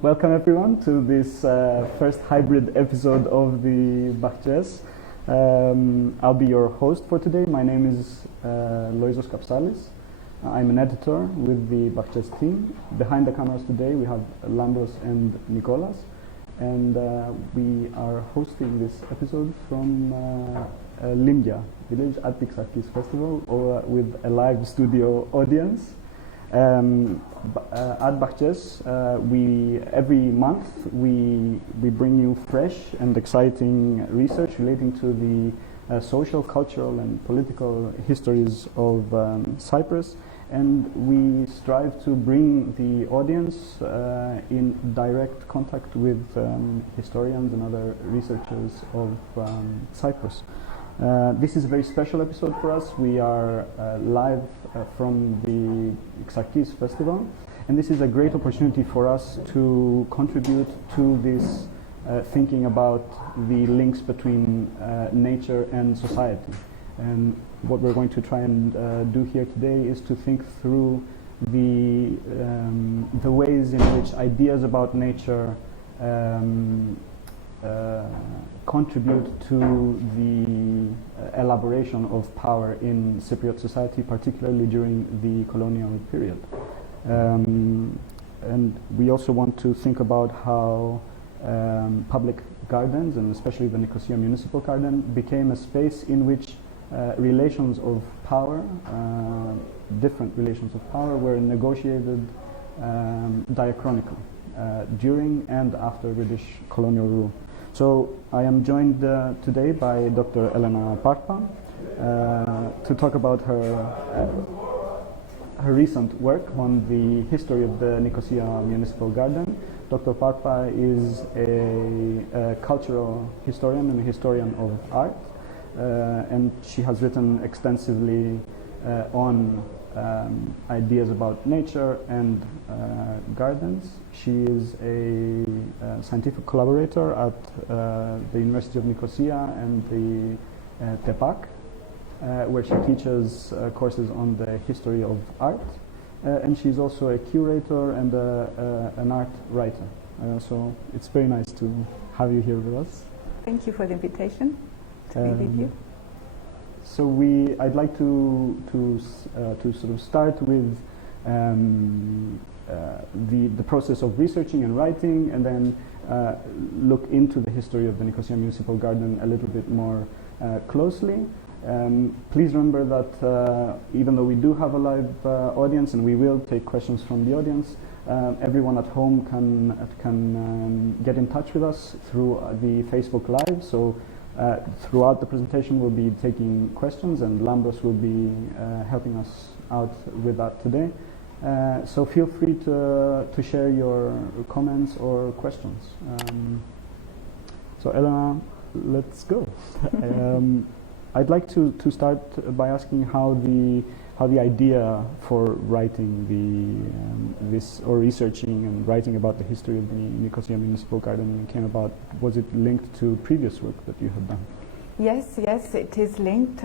Welcome everyone to this first hybrid episode of the Bαhçές. I'll be your host for today. My name is Loizos Kapsalis. I'm an editor with the Bαhçές team. Behind the cameras today we have Lambros and Nicolas, and we are hosting this episode from Lympia village at the Xarkis festival, with a live studio audience. At Bαhçές, every month we bring you fresh and exciting research relating to the social, cultural and political histories of Cyprus, and we strive to bring the audience in direct contact with historians and other researchers of Cyprus. This is a very special episode for us. We are live from the Xarkis festival, and this is a great opportunity for us to contribute to this thinking about the links between nature and society. And what we're going to try and do here today is to think through the ways in which ideas about nature contribute to the elaboration of power in Cypriot society, particularly during the colonial period. And we also want to think about how public gardens, and especially the Nicosia Municipal Garden, became a space in which relations of power, different relations of power, were negotiated diachronically during and after British colonial rule. So I am joined today by Dr. Elena Parpa to talk about her recent work on the history of the Nicosia Municipal Garden. Dr. Parpa is a cultural historian and a historian of art, and she has written extensively on ideas about nature and gardens. She is a scientific collaborator at the University of Nicosia and the TEPAK, where she teaches courses on the history of art, and she's also a curator and an art writer. So it's very nice to have you here with us. Thank you for the invitation to be with you. So I'd like to sort of start with the process of researching and writing, and then look into the history of the Nicosia Municipal Garden a little bit more closely. Please remember that even though we do have a live audience, and we will take questions from the audience, everyone at home can get in touch with us through the Facebook Live. So throughout the presentation we'll be taking questions, and Lambros will be helping us out with that today. So feel free to share your comments or questions. So Elena, let's go. I'd like to start by asking how the idea for writing this, or researching and writing about the history of the Nicosia Municipal Garden came about. Was it linked to previous work that you had done? Yes, it is linked.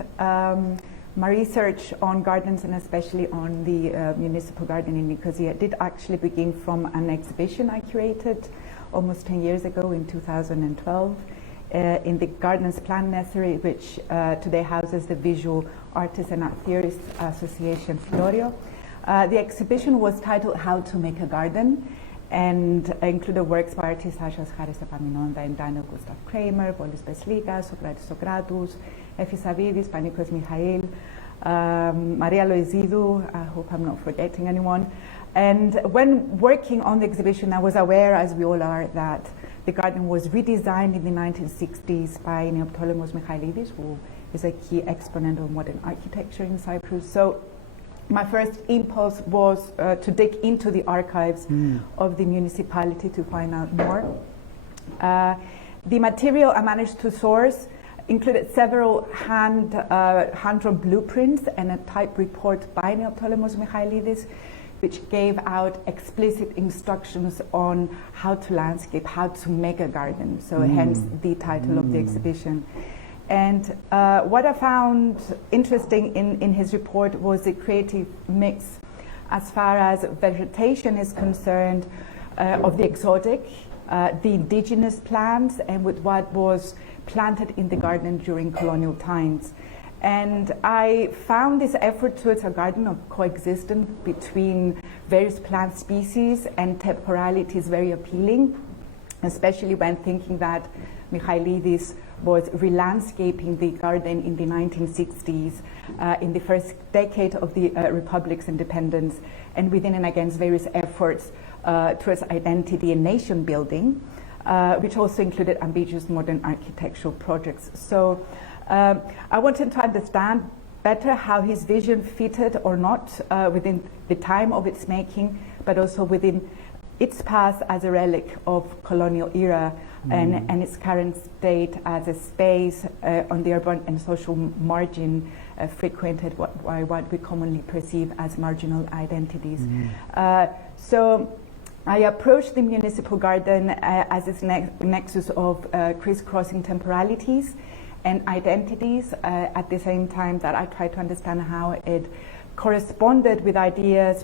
My research on gardens, and especially on the municipal garden in Nicosia, did actually begin from an exhibition I curated almost 10 years ago in 2012 in the Gardens Plant Nursery, which today houses the Visual Artists and Art Theorists Association Florio. The exhibition was titled How to Make a Garden, and included works by artists such as Xarkis and Daniel Gustav Kramer, Polis Beslikas, Sokratis Sokratus, Efis Savidis, Panikos Michail, Maria Loizidou, I hope I'm not forgetting anyone. And when working on the exhibition, I was aware, as we all are, that the garden was redesigned in the 1960s by Neoptolemus Michailidis, who is a key exponent of modern architecture in Cyprus. So my first impulse was to dig into the archives of the municipality to find out more. The material I managed to source included several hand-drawn blueprints and a type report by Neoptolemus Michailidis, which gave out explicit instructions on how to landscape, how to make a garden. So hence the title of the exhibition. And what I found interesting in his report was the creative mix as far as vegetation is concerned. of the exotic, the indigenous plants, and with what was planted in the garden during colonial times. And I found this effort towards a garden of coexistence between various plant species and temporalities very appealing, especially when thinking that Michailidis was re-landscaping the garden in the 1960s, in the first decade of the Republic's independence, and within and against various efforts towards identity and nation building, which also included ambitious modern architectural projects. So I wanted to understand better how his vision fitted or not within the time of its making, but also within its past as a relic of colonial era, and its current state as a space on the urban and social margin frequented by what we commonly perceive as marginal identities. So I approached the municipal garden as this nexus of crisscrossing temporalities and identities at the same time that I tried to understand how it corresponded with ideas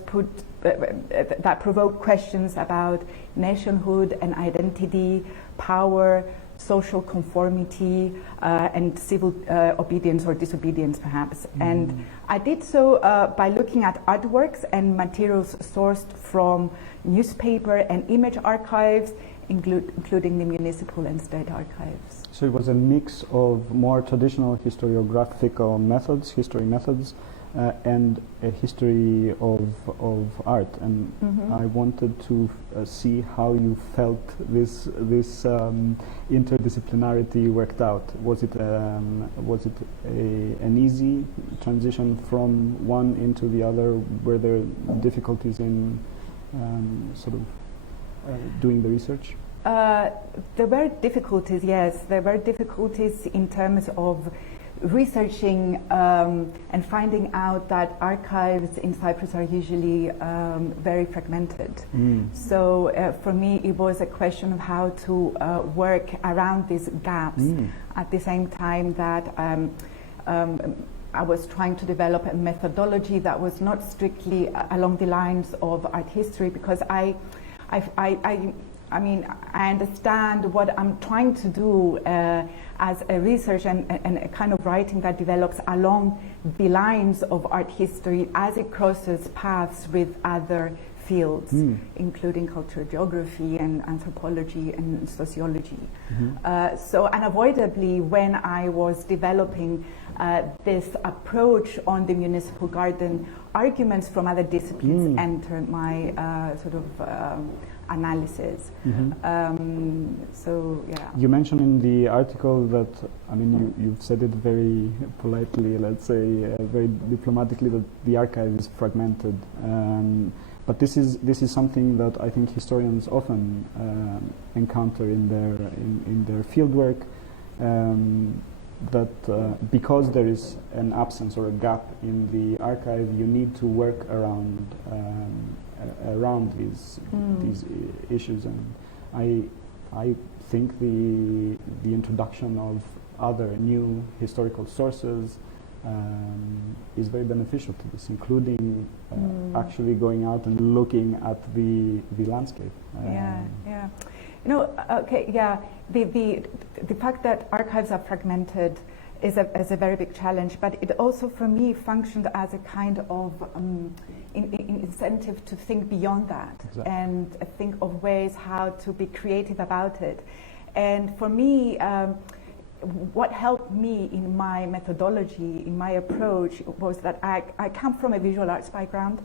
that provoked questions about nationhood and identity, power, social conformity, and civil obedience or disobedience, perhaps. And I did so by looking at artworks and materials sourced from newspaper and image archives, including the municipal and state archives. So it was a mix of more traditional historiographical methods, history methods, and a history of art. And I wanted to see how you felt this interdisciplinarity worked out. Was it an easy transition from one into the other? Were there difficulties in doing the research? There were difficulties, yes. There were difficulties in terms of researching and finding out that archives in Cyprus are usually very fragmented. So for me it was a question of how to work around these gaps at the same time that I was trying to develop a methodology that was not strictly along the lines of art history, because I mean, I understand what I'm trying to do as a research and a kind of writing that develops along the lines of art history as it crosses paths with other fields, including cultural geography and anthropology and sociology. So unavoidably, when I was developing this approach on the municipal garden, arguments from other disciplines entered my analysis. So yeah. You mentioned in the article that, I mean, you've said it very politely, let's say, very diplomatically, that the archive is fragmented. But this is something that I think historians often encounter in their fieldwork. That because there is an absence or a gap in the archive, you need to work around these issues, and I think the introduction of other new historical sources is very beneficial to this, including actually going out and looking at the landscape. Yeah. You know, the fact that archives are fragmented is a very big challenge, but it also, for me, functioned as a kind of incentive to think beyond that. Exactly. And think of ways how to be creative about it. And for me, what helped me in my methodology, in my approach, was that I come from a visual arts background,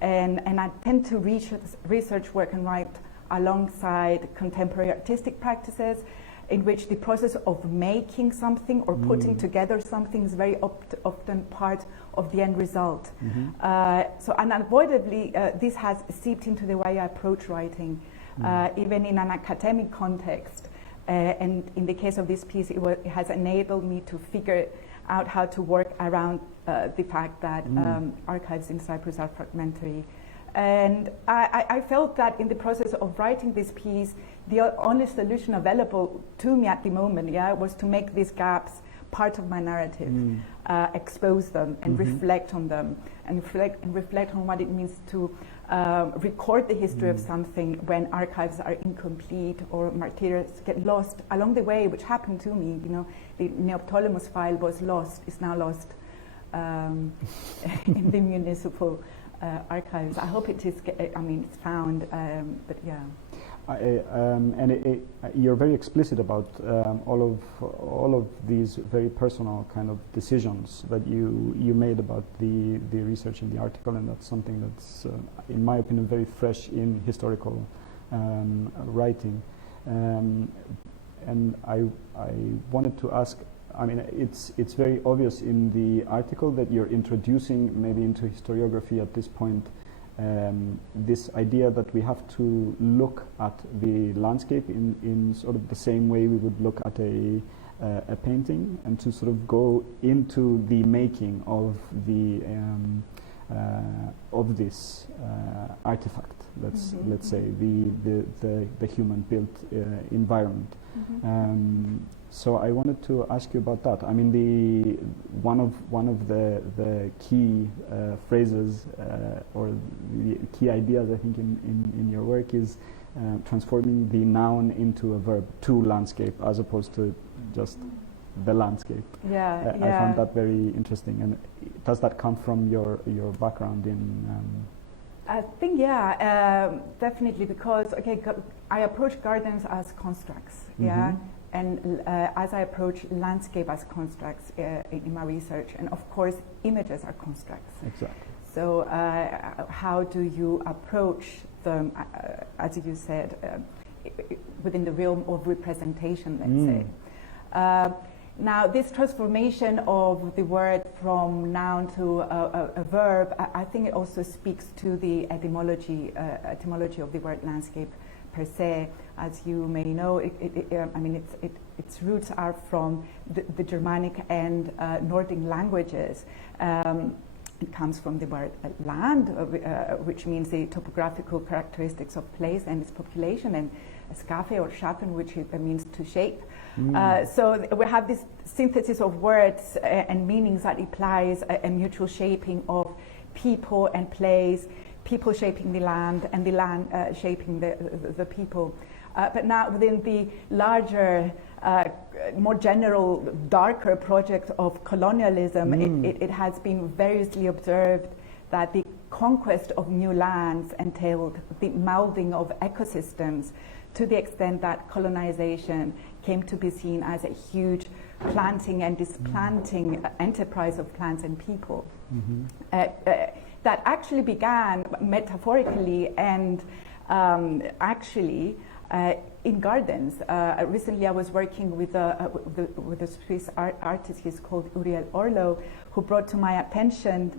and I tend to research work and write alongside contemporary artistic practices, in which the process of making something or putting together something is very often part of the end result. So unavoidably, this has seeped into the way I approach writing, even in an academic context. And in the case of this piece, it has enabled me to figure out how to work around the fact that archives in Cyprus are fragmentary. And I felt that in the process of writing this piece, the only solution available to me at the moment, was to make these gaps part of my narrative. expose them and reflect on them, and reflect on what it means to record the history of something when archives are incomplete or materials get lost along the way, which happened to me. You know, the Neoptolemus file was lost, is now lost in the municipal archives. I hope it is, it's found, but yeah. You're very explicit about all of these very personal kind of decisions that you made about the research in the article, and that's something that's, in my opinion, very fresh in historical writing. And I wanted to ask, it's very obvious in the article that you're introducing maybe into historiography at this point this idea that we have to look at the landscape in sort of the same way we would look at a painting, and to sort of go into the making of the of this artifact. Let's say the human-built environment. So I wanted to ask you about that. I mean, one of the key phrases or the key ideas, I think, in your work is transforming the noun into a verb, to landscape, as opposed to just the landscape. Yeah, I found that very interesting. And does that come from your background in? I think, definitely, because I approach gardens as constructs, and as I approach landscape as constructs in my research, and of course images are constructs. Exactly. So how do you approach them, as you said, within the realm of representation, let's say. Now, this transformation of the word from noun to a verb, I think it also speaks to the etymology of the word landscape per se. As you may know, its roots are from the Germanic and Nordic languages. It comes from the word land, which means the topographical characteristics of place and its population, and scafe or schaffen, which means to shape. So we have this synthesis of words and meanings that implies a mutual shaping of people and place, people shaping the land, and the land shaping the people. But now within the larger, more general, darker project of colonialism, it has been variously observed that the conquest of new lands entailed the moulding of ecosystems, to the extent that colonization came to be seen as a huge planting and displanting enterprise of plants and people. That actually began metaphorically and actually in gardens. Recently I was working with a Swiss artist, he's called Uriel Orlo, who brought to my attention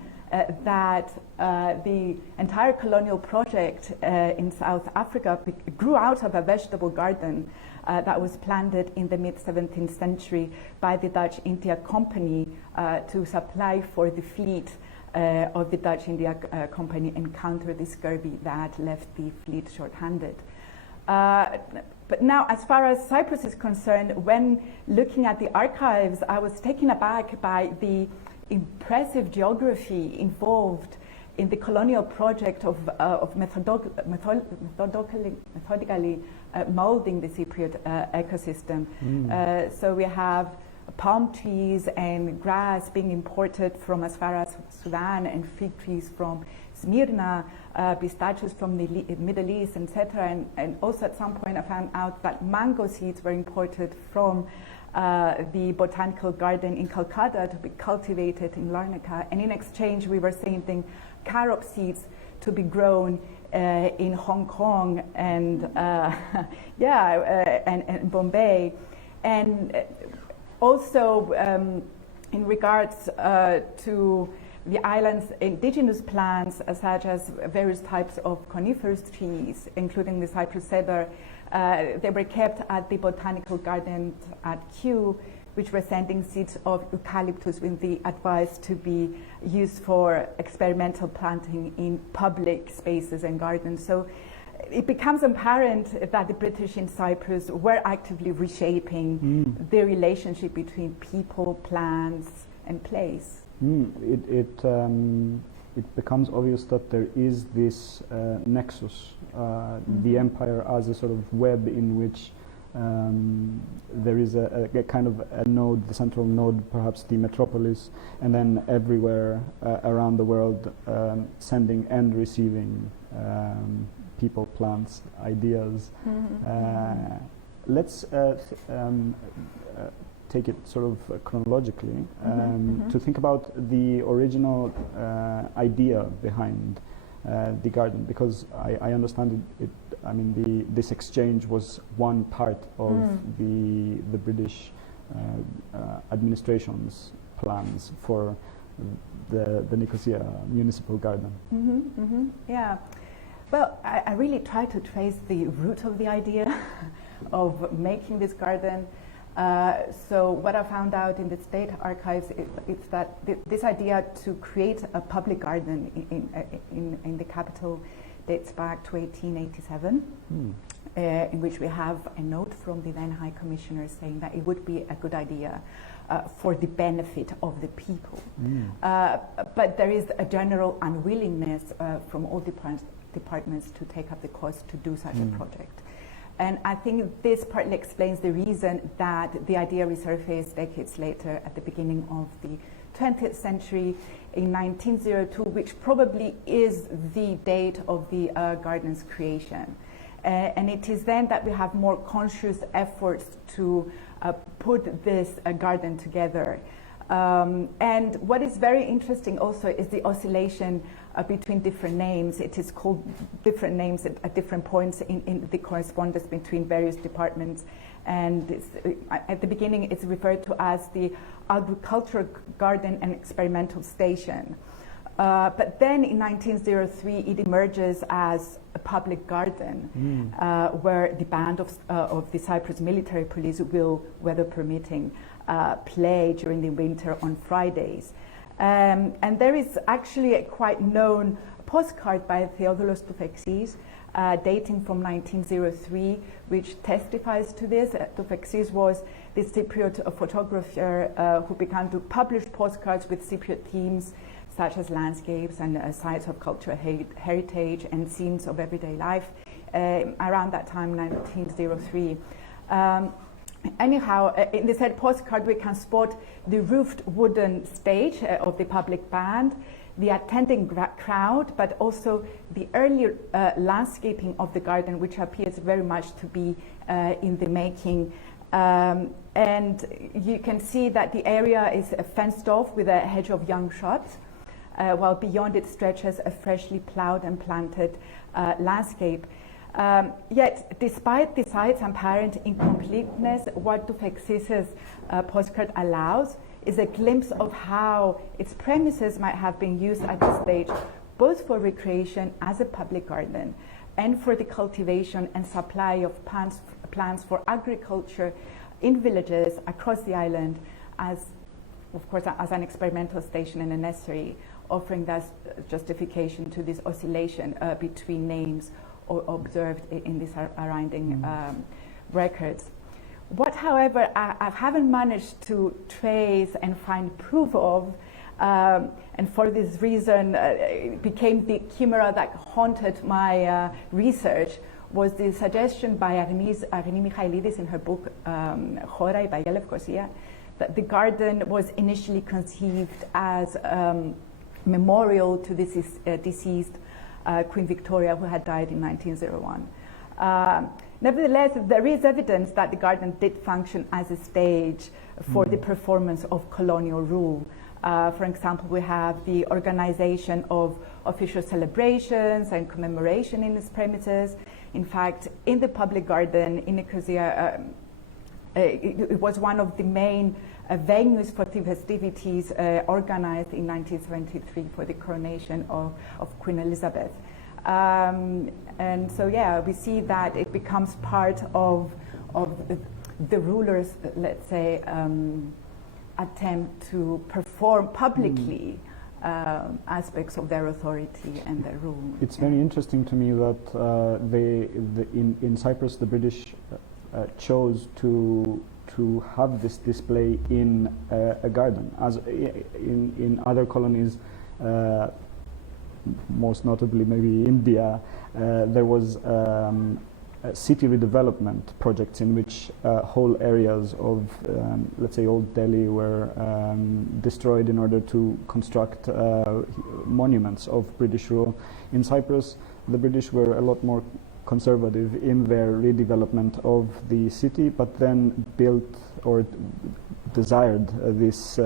that the entire colonial project in South Africa grew out of a vegetable garden that was planted in the mid-17th century by the Dutch India Company to supply for the fleet of the Dutch India Company and counter the scurvy that left the fleet short-handed. But now, as far as Cyprus is concerned, when looking at the archives, I was taken aback by the impressive geography involved in the colonial project of methodically molding the Cypriot ecosystem. So we have palm trees and grass being imported from as far as Sudan, and fig trees from Smyrna, pistachios from the Middle East, etc. And also at some point I found out that mango seeds were imported from the botanical garden in Calcutta to be cultivated in Larnaca, and in exchange we were sending carob seeds to be grown in Hong Kong and and Bombay. And also in regards to the island's indigenous plants, such as various types of coniferous trees, including the Cyprus cedar, they were kept at the botanical garden at Kew, which were sending seeds of eucalyptus with the advice to be used for experimental planting in public spaces and gardens. So it becomes apparent that the British in Cyprus were actively reshaping the relationship between people, plants, and place. It becomes obvious that there is this nexus, the empire as a sort of web in which there is a kind of a node, the central node, perhaps the metropolis, and then everywhere around the world sending and receiving people, plants, ideas. Let's take it sort of chronologically to think about the original idea behind the garden, because I understand I mean, this exchange was one part of the British administration's plans for the Nicosia Municipal Garden. Yeah. Well, I really try to trace the root of the idea of making this garden. So what I found out in the state archives is that this idea to create a public garden in the capital dates back to 1887, in which we have a note from the then High Commissioner saying that it would be a good idea for the benefit of the people. But there is a general unwillingness from all departments to take up the cost to do such a project. And I think this partly explains the reason that the idea resurfaced decades later at the beginning of the 20th century in 1902, which probably is the date of the garden's creation. And it is then that we have more conscious efforts to put this garden together. And what is very interesting also is the oscillation between different names. It is called different names at different points in the correspondence between various departments. And at the beginning, it's referred to as the Agricultural Garden and Experimental Station. But then in 1903, it emerges as a public garden, where the band of the Cyprus military police will, weather permitting, play during the winter on Fridays. And there is actually a quite known postcard by Theodolos Toufexis, dating from 1903, which testifies to this. Toufexis was the Cypriot photographer who began to publish postcards with Cypriot themes such as landscapes and sites of cultural heritage and scenes of everyday life around that time, 1903. Anyhow, in the said postcard, we can spot the roofed wooden stage of the public band, the attending crowd, but also the earlier landscaping of the garden, which appears very much to be in the making. And you can see that the area is fenced off with a hedge of young shrubs, while beyond it stretches a freshly plowed and planted landscape. Yet, despite the site's apparent incompleteness, what Toufexis' postcard allows is a glimpse of how its premises might have been used at this stage, both for recreation as a public garden and for the cultivation and supply of plants for agriculture in villages across the island, as, of course, as an experimental station and a nursery, offering thus justification to this oscillation between names observed in the surrounding records. What, however, I haven't managed to trace and find proof of, and for this reason it became the chimera that haunted my research, was the suggestion by Arimi Michailidis in her book Χώρα, η Παλιά Λευκοσία, that the garden was initially conceived as memorial to this deceased Queen Victoria, who had died in 1901. Nevertheless, there is evidence that the garden did function as a stage for the performance of colonial rule. For example, we have the organization of official celebrations and commemoration in its premises. In fact, in the public garden in Nicosia, it was one of the main venues for the festivities organized in 1973 for the coronation of Queen Elizabeth. And so, yeah, we see that it becomes part of the rulers, let's say, attempt to perform publicly aspects of their authority and their rule. It's very interesting to me that in Cyprus the British chose to to have this display in a garden. As in other colonies, most notably maybe India, there was city redevelopment projects in which whole areas of, let's say, Old Delhi were destroyed in order to construct monuments of British rule. In Cyprus, the British were a lot more conservative in their redevelopment of the city, but then built or desired this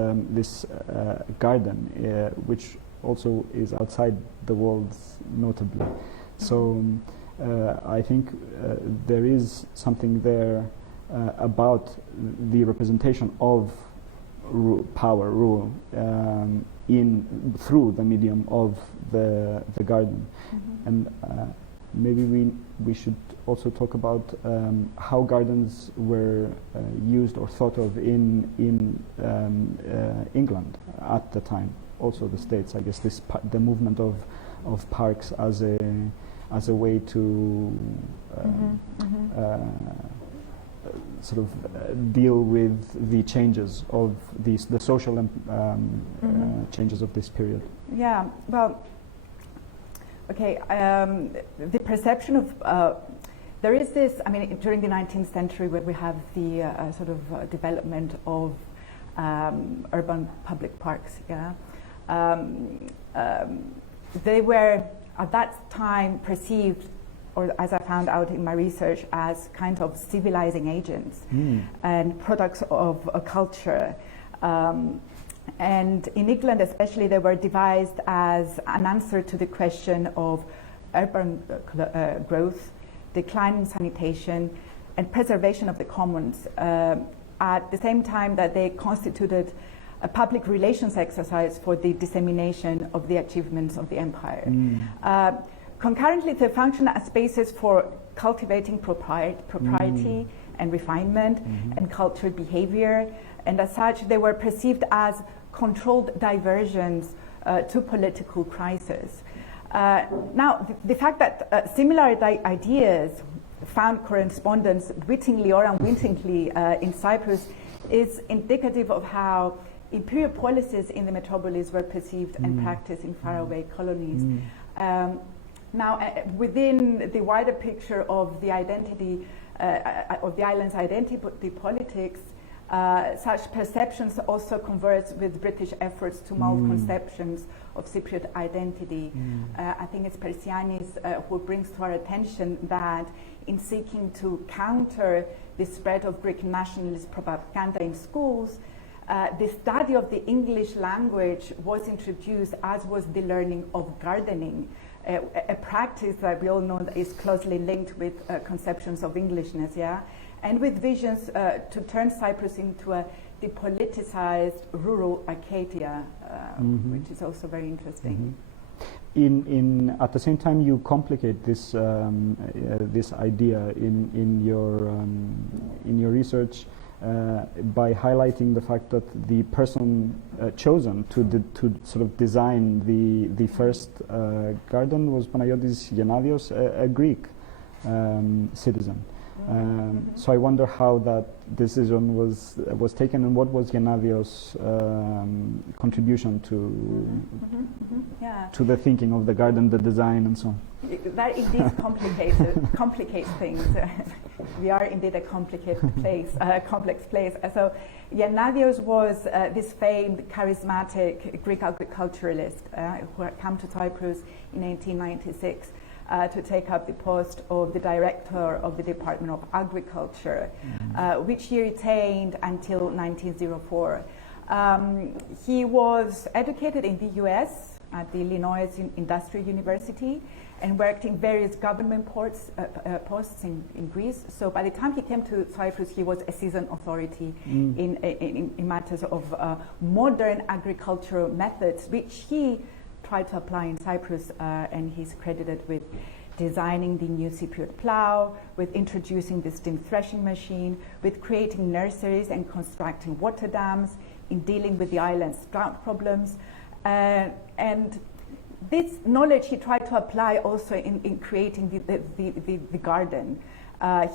garden, which also is outside the walls, notably. So I think there is something there about the representation of power, rule, through the medium of the garden. And maybe we should also talk about how gardens were used or thought of in England at the time. Also the States, I guess, the movement of parks as a way to sort of deal with the changes of the social changes of this period. Yeah, well, okay, the perception of, there is this, I mean, during the 19th century where we have the sort of development of urban public parks, yeah. They were at that time perceived, or as I found out in my research, as kind of civilizing agents and products of a culture. And in England especially, they were devised as an answer to the question of urban growth, decline in sanitation, and preservation of the commons, at the same time that they constituted a public relations exercise for the dissemination of the achievements of the empire. Concurrently, they function as spaces for cultivating propriety and refinement and cultural behavior, and as such, they were perceived as controlled diversions to political crisis. Now, the fact that similar ideas found correspondence wittingly or unwittingly in Cyprus is indicative of how imperial policies in the metropolis were perceived and practiced in faraway colonies. Now, within the wider picture of the identity, of the island's identity politics, such perceptions also converge with British efforts to mold conceptions of Cypriot identity. I think it's Persianis who brings to our attention that in seeking to counter the spread of Greek nationalist propaganda in schools, the study of the English language was introduced, as was the learning of gardening, a practice that we all know that is closely linked with conceptions of Englishness, yeah, and with visions to turn Cyprus into a depoliticized rural Arcadia, which is also very interesting. At the same time, you complicate this this idea in your research by highlighting the fact that the person chosen to sort of design the first garden was Panagiotis Gennadios, a Greek citizen. So I wonder how that decision was taken, and what was Gennadios' contribution to the thinking of the garden, the design, and so on. That indeed complicates things. We are indeed a complicated place, complex place. So Gennadios was this famed, charismatic Greek agriculturalist who had come to Cyprus in 1896. To take up the post of the director of the Department of Agriculture, which he retained until 1904. He was educated in the US at the Illinois Industrial University and worked in various government posts in Greece. So by the time he came to Cyprus, he was a seasoned authority in matters of modern agricultural methods, which he tried to apply in Cyprus, and he's credited with designing the new Cypriot plow, with introducing the steam threshing machine, with creating nurseries and constructing water dams, in dealing with the island's drought problems. And this knowledge he tried to apply also in creating the garden.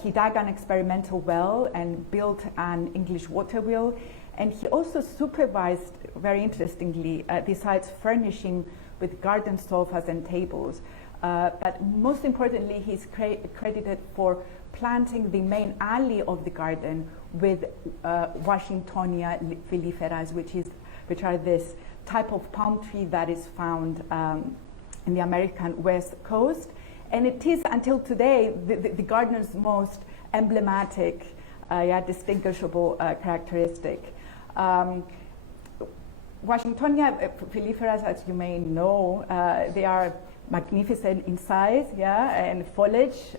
He dug an experimental well and built an English water wheel. And he also supervised, very interestingly, the site's furnishing with garden sofas and tables. But most importantly, he's credited for planting the main alley of the garden with Washingtonia filiferas, which are this type of palm tree that is found in the American West Coast. And it is, until today, the garden's most emblematic, distinguishable characteristic. Washingtonia filiferas, as you may know, they are magnificent in size, and foliage.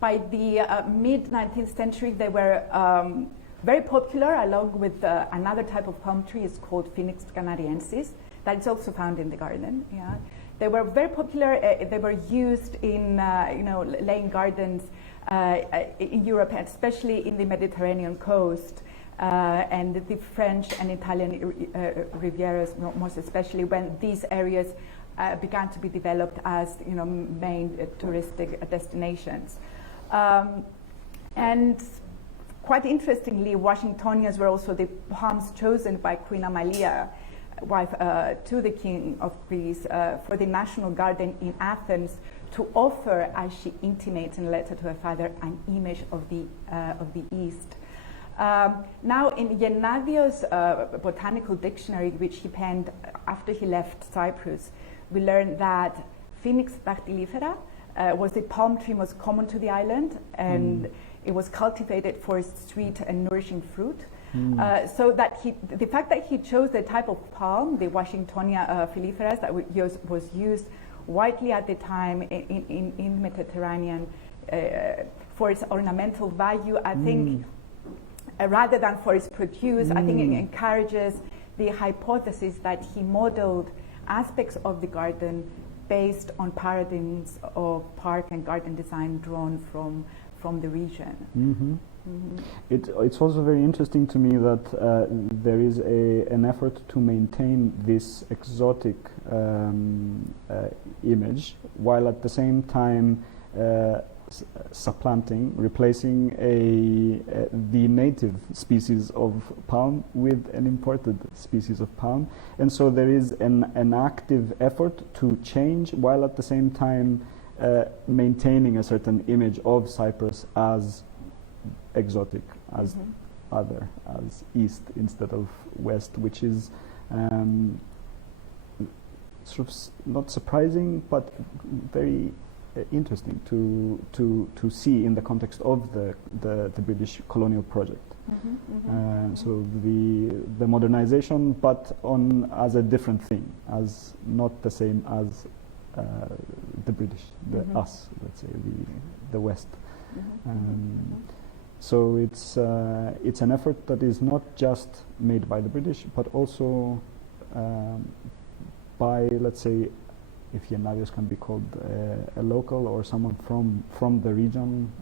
By the mid-19th century, they were very popular, along with another type of palm tree. It's called Phoenix canariensis, that is also found in the garden. They were very popular. They were used in laying gardens in Europe, and especially in the Mediterranean coast. And the French and Italian Rivieras, most especially, when these areas began to be developed as main touristic destinations. And quite interestingly, Washingtonias were also the palms chosen by Queen Amalia, wife to the King of Greece, for the National Garden in Athens, to offer, as she intimates in a letter to her father, an image of the East. Now, in Gennadios' botanical dictionary, which he penned after he left Cyprus, we learn that Phoenix dactylifera was the palm tree most common to the island, and it was cultivated for its sweet and nourishing fruit. So that the fact that he chose the type of palm, the Washingtonia filiferas, that was used widely at the time in the Mediterranean for its ornamental value, I think, rather than for its produce, I think it encourages the hypothesis that he modeled aspects of the garden based on paradigms of park and garden design drawn from the region. It's also very interesting to me that there is an effort to maintain this exotic image, while at the same time supplanting, replacing the native species of palm with an imported species of palm. And so there is an active effort to change, while at the same time maintaining a certain image of Cyprus as exotic, as other, as east instead of west, which is sort of not surprising, but very interesting to see in the context of the British colonial project. So the modernization, but as a different thing, as not the same as the British, us, let's say, the West. So it's an effort that is not just made by the British, but also by, let's say, if Gennadios can be called a local or someone from the region,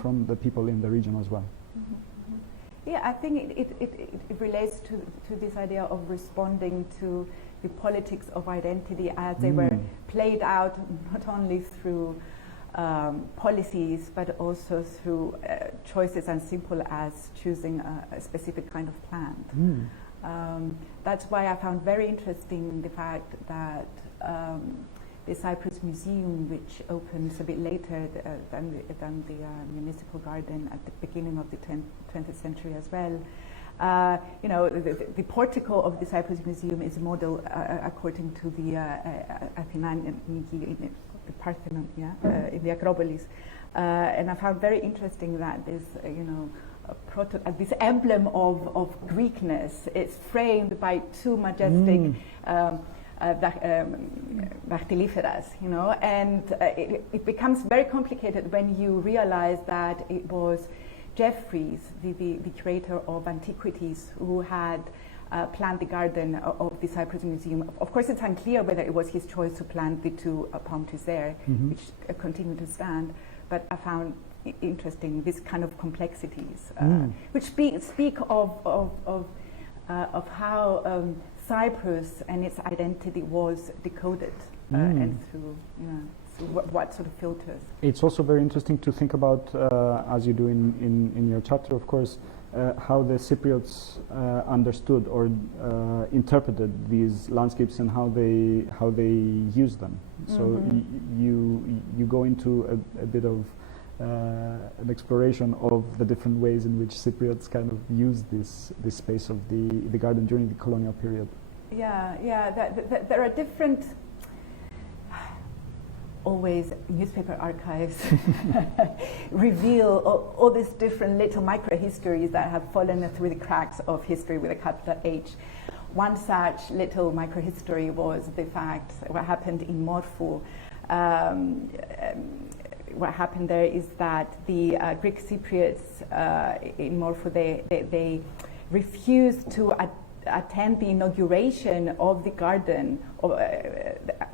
from the people in the region as well. Yeah, I think it relates to this idea of responding to the politics of identity as they were played out not only through policies, but also through choices as simple as choosing a specific kind of plant. That's why I found very interesting the fact that the Cyprus Museum, which opens a bit later than the Municipal Garden at the beginning of the 20th century as well, the portico of the Cyprus Museum is modeled according to the Athenian, the Parthenon, in the Acropolis, and I found very interesting that this, this emblem of Greekness is framed by two majestic dactyliferas, and it becomes very complicated when you realize that it was Jeffries, the curator of antiquities, who had planned the garden of the Cyprus Museum. Of course, it's unclear whether it was his choice to plant the two palm trees there, which continue to stand, but I found interesting this kind of complexities, which speak of how Cyprus and its identity was decoded and through what sort of filters? It's also very interesting to think about, as you do in your chapter, of course, how the Cypriots understood or interpreted these landscapes and how they used them. So you go into a bit of an exploration of the different ways in which Cypriots kind of used this space of the garden during the colonial period. Yeah. There are different. Always newspaper archives reveal all these different little micro-histories that have fallen through the cracks of history with a capital H. One such little micro-history was the fact what happened in Morphou. What happened there is that the Greek Cypriots in Morphou, they refused to attend the inauguration of the garden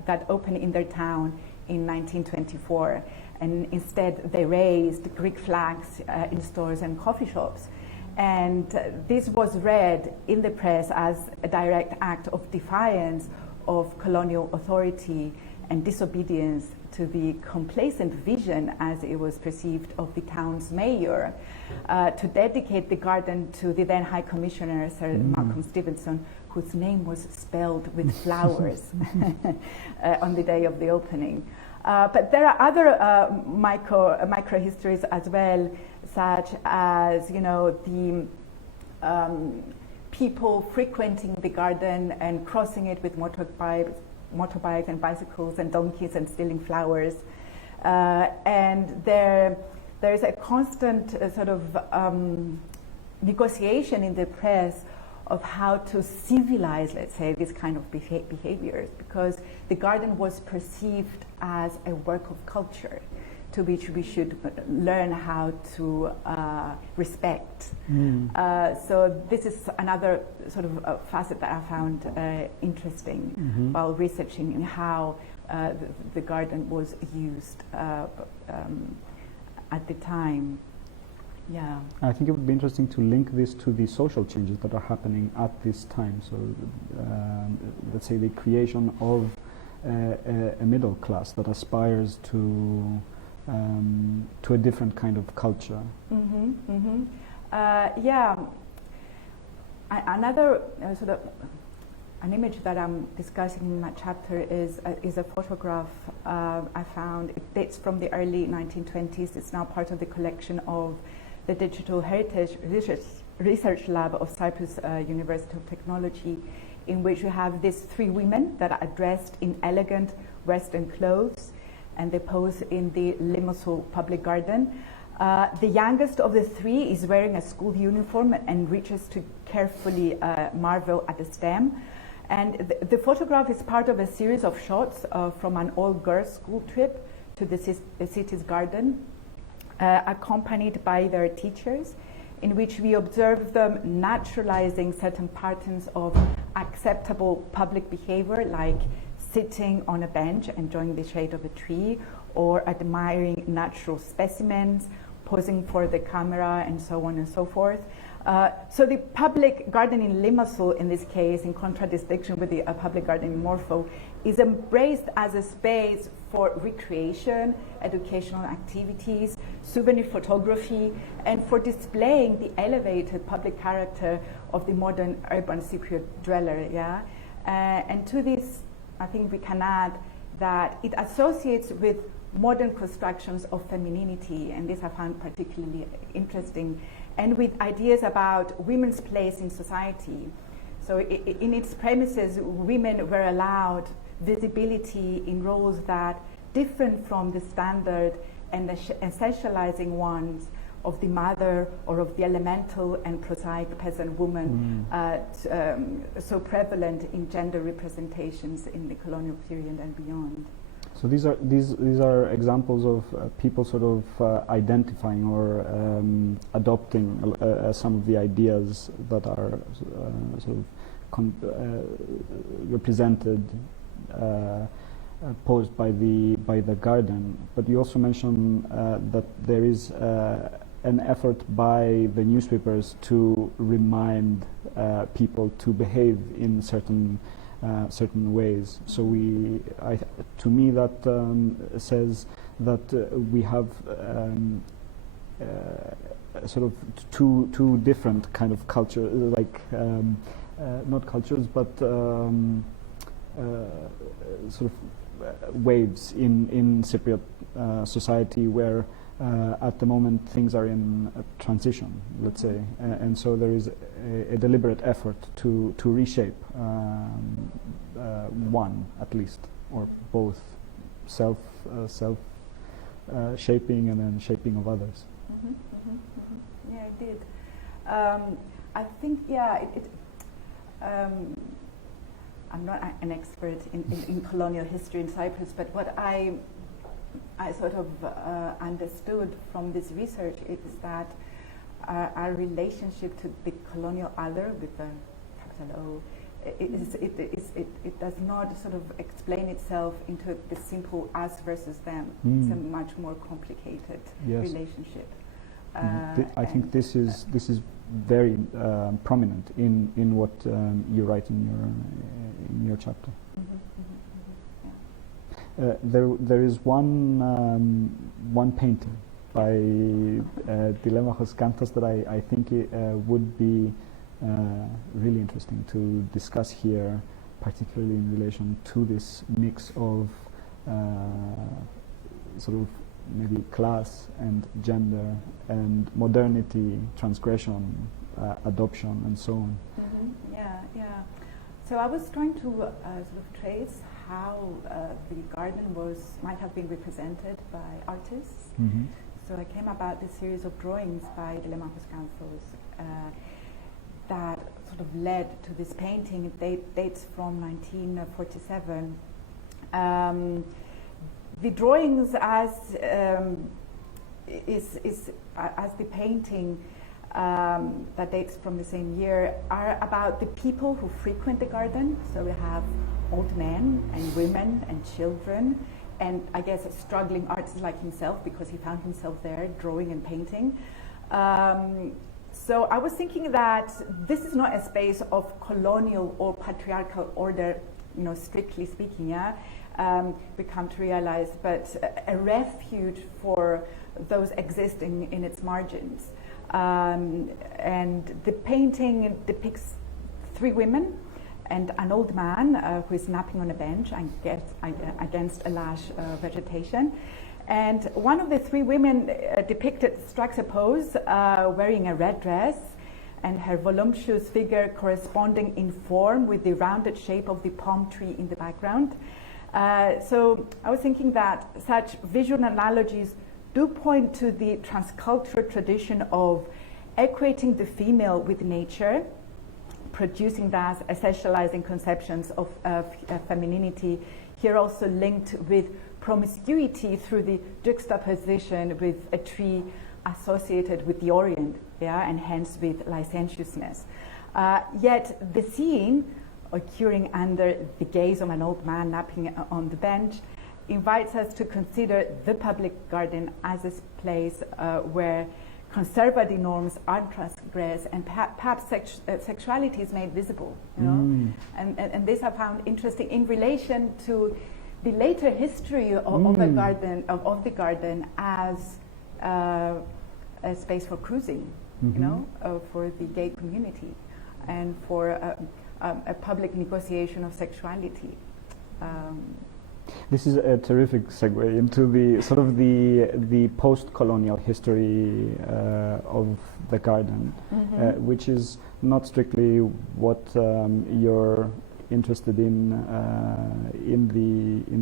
that opened in their town in 1924, and instead they raised Greek flags in stores and coffee shops. And this was read in the press as a direct act of defiance of colonial authority and disobedience to the complacent vision, as it was perceived, of the town's mayor, to dedicate the garden to the then High Commissioner, Sir Malcolm Stevenson, whose name was spelled with flowers on the day of the opening. But there are other micro histories as well, such as the people frequenting the garden and crossing it with motorbikes and bicycles and donkeys and stealing flowers, and there is a constant sort of negotiation in the press of how to civilize, let's say, this kind of behaviors, because the garden was perceived as a work of culture to which we should learn how to respect. So this is another sort of facet that I found interesting while researching how the garden was used at the time. Yeah. I think it would be interesting to link this to the social changes that are happening at this time. So let's say the creation of a middle class that aspires to a different kind of culture. Yeah. Another sort of an image that I'm discussing in my chapter is a photograph I found. It dates from the early 1920s. It's now part of the collection of the Digital Heritage Research Lab of Cyprus University of Technology, in which you have these three women that are dressed in elegant Western clothes, and they pose in the Limassol Public Garden. The youngest of the three is wearing a school uniform and reaches to carefully marvel at the stem. And the photograph is part of a series of shots from an all-girls school trip to the city's garden, accompanied by their teachers, in which we observe them naturalizing certain patterns of acceptable public behavior, like sitting on a bench enjoying the shade of a tree, or admiring natural specimens, posing for the camera, and so on and so forth. So the public garden in Limassol, in this case, in contradistinction with the public garden in Morphou, is embraced as a space for recreation, educational activities, souvenir photography, and for displaying the elevated public character of the modern urban Cypriot dweller. Yeah, and to this, I think we can add that it associates with modern constructions of femininity, and this I found particularly interesting, and with ideas about women's place in society. So in its premises, women were allowed visibility in roles that different from the standard and essentializing ones of the mother or of the elemental and prosaic peasant woman, so prevalent in gender representations in the colonial period and beyond. So these are examples of people sort of identifying or adopting some of the ideas that are sort of represented, posed by the garden. But you also mentioned that there is an effort by the newspapers to remind people to behave in certain certain ways. So to me that says that we have sort of two different kind of culture, like not cultures, but sort of waves in Cypriot society, where at the moment things are in a transition, let's say, and so there is a deliberate effort to reshape one at least, or both, self shaping and then shaping of others. Mm-hmm, mm-hmm, mm-hmm. Yeah, it did. I think, yeah, I'm not an expert in colonial history in Cyprus, but what I sort of understood from this research is that our relationship to the colonial other, with the capital O, it does not sort of explain itself into the simple us versus them. It's a much more complicated relationship. I think this is very prominent in what you write in your chapter. There is one painting by Dilemachos Kantos that I think would be really interesting to discuss here, particularly in relation to this mix of sort of maybe class and gender and modernity, transgression, adoption, and so on. Yeah. So I was trying to sort of trace how the garden might have been represented by artists. So I came about this series of drawings by Dilemachos Kantos that sort of led to this painting. It dates from 1947. The drawings, as the painting that dates from the same year, are about the people who frequent the garden. So we have old men and women and children, and I guess a struggling artist like himself, because he found himself there drawing and painting. So I was thinking that this is not a space of colonial or patriarchal order, strictly speaking, we come to realize, but a refuge for those existing in its margins. And the painting depicts 3 women and an old man who is napping on a bench against a lush vegetation. And one of the 3 women depicted strikes a pose wearing a red dress, and her voluptuous figure corresponding in form with the rounded shape of the palm tree in the background. So I was thinking that such visual analogies do point to the transcultural tradition of equating the female with nature, producing thus essentializing conceptions of femininity, here also linked with promiscuity through the juxtaposition with a tree associated with the Orient, and hence with licentiousness. Yet the scene, occurring under the gaze of an old man napping on the bench, invites us to consider the public garden as a place where conservative norms are transgressed and perhaps sexuality is made visible. And this I found interesting in relation to the later history of the garden as a space for cruising, for the gay community, and for a public negotiation of sexuality. This is a terrific segue into the sort of the post-colonial history of the garden, which is not strictly what you're interested in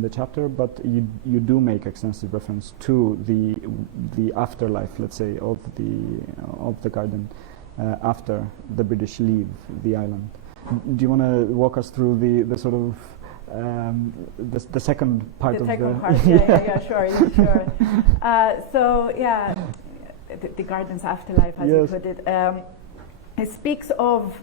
the chapter, but you do make extensive reference to the afterlife, let's say, of the garden after the British leave the island. Do you want to walk us through the sort of the second part of second part? Yeah, sure. So the garden's afterlife, as you put it, it speaks of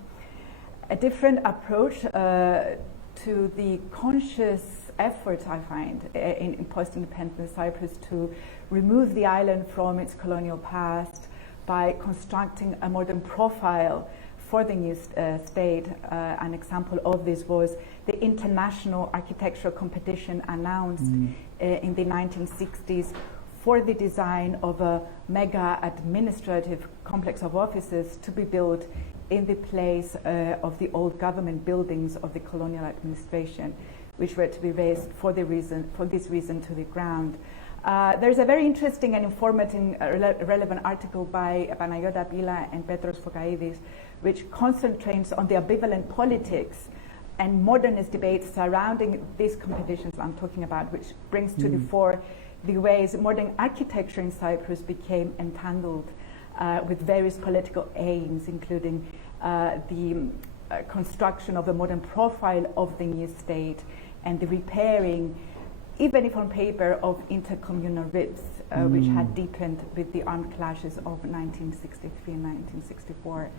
a different approach to the conscious efforts, I find, in post-independence Cyprus to remove the island from its colonial past by constructing a modern profile for the new state. An example of this was the international architectural competition announced in the 1960s for the design of a mega administrative complex of offices to be built in the place of the old government buildings of the colonial administration, which were to be razed for this reason to the ground. There's a very interesting and informative relevant article by Panagiotis Pila and Petros Fokaidis, which concentrates on the ambivalent politics and modernist debates surrounding these competitions I'm talking about, which brings to the fore the ways modern architecture in Cyprus became entangled with various political aims, including the construction of a modern profile of the new state and the repairing, even if on paper, of intercommunal rifts, which had deepened with the armed clashes of 1963 and 1964.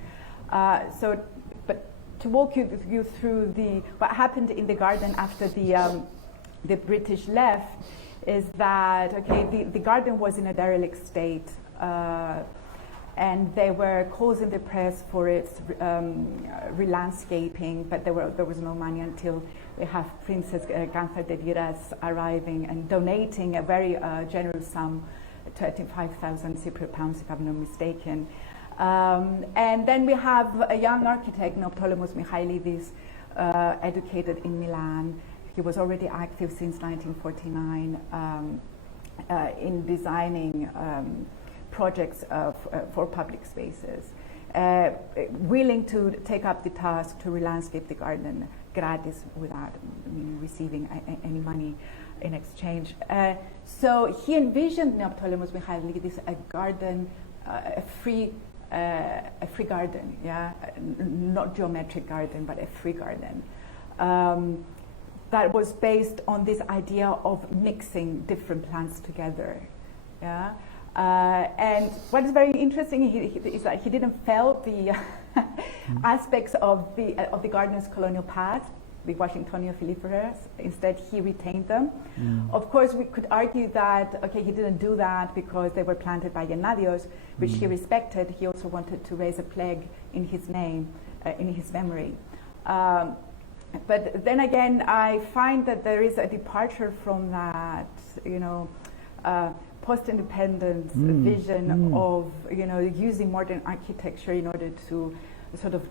But to walk you through what happened in the garden after the British left is that, the garden was in a derelict state, and there were calls in the press for its re-landscaping, but there was no money until we have Princess Ganther Dediras arriving and donating a very generous sum, 25,000 Cypriot pounds, if I'm not mistaken. And then we have a young architect, Neoptolemus Michailidis, educated in Milan. He was already active since 1949 in designing projects for public spaces, willing to take up the task to re-landscape the garden gratis without receiving any money in exchange. So he envisioned, Neoptolemus Michailidis, a garden, a free garden, not geometric garden, but a free garden. That was based on this idea of mixing different plants together. And what is very interesting is that he didn't fail the aspects of the garden's colonial past, the Washingtonian filiferas. Instead, he retained them. Of course, we could argue that, he didn't do that because they were planted by Gennadios, which he respected. He also wanted to raise a plague in his name, in his memory. But then again, I find that there is a departure from that, post-independence vision of, using modern architecture in order to sort of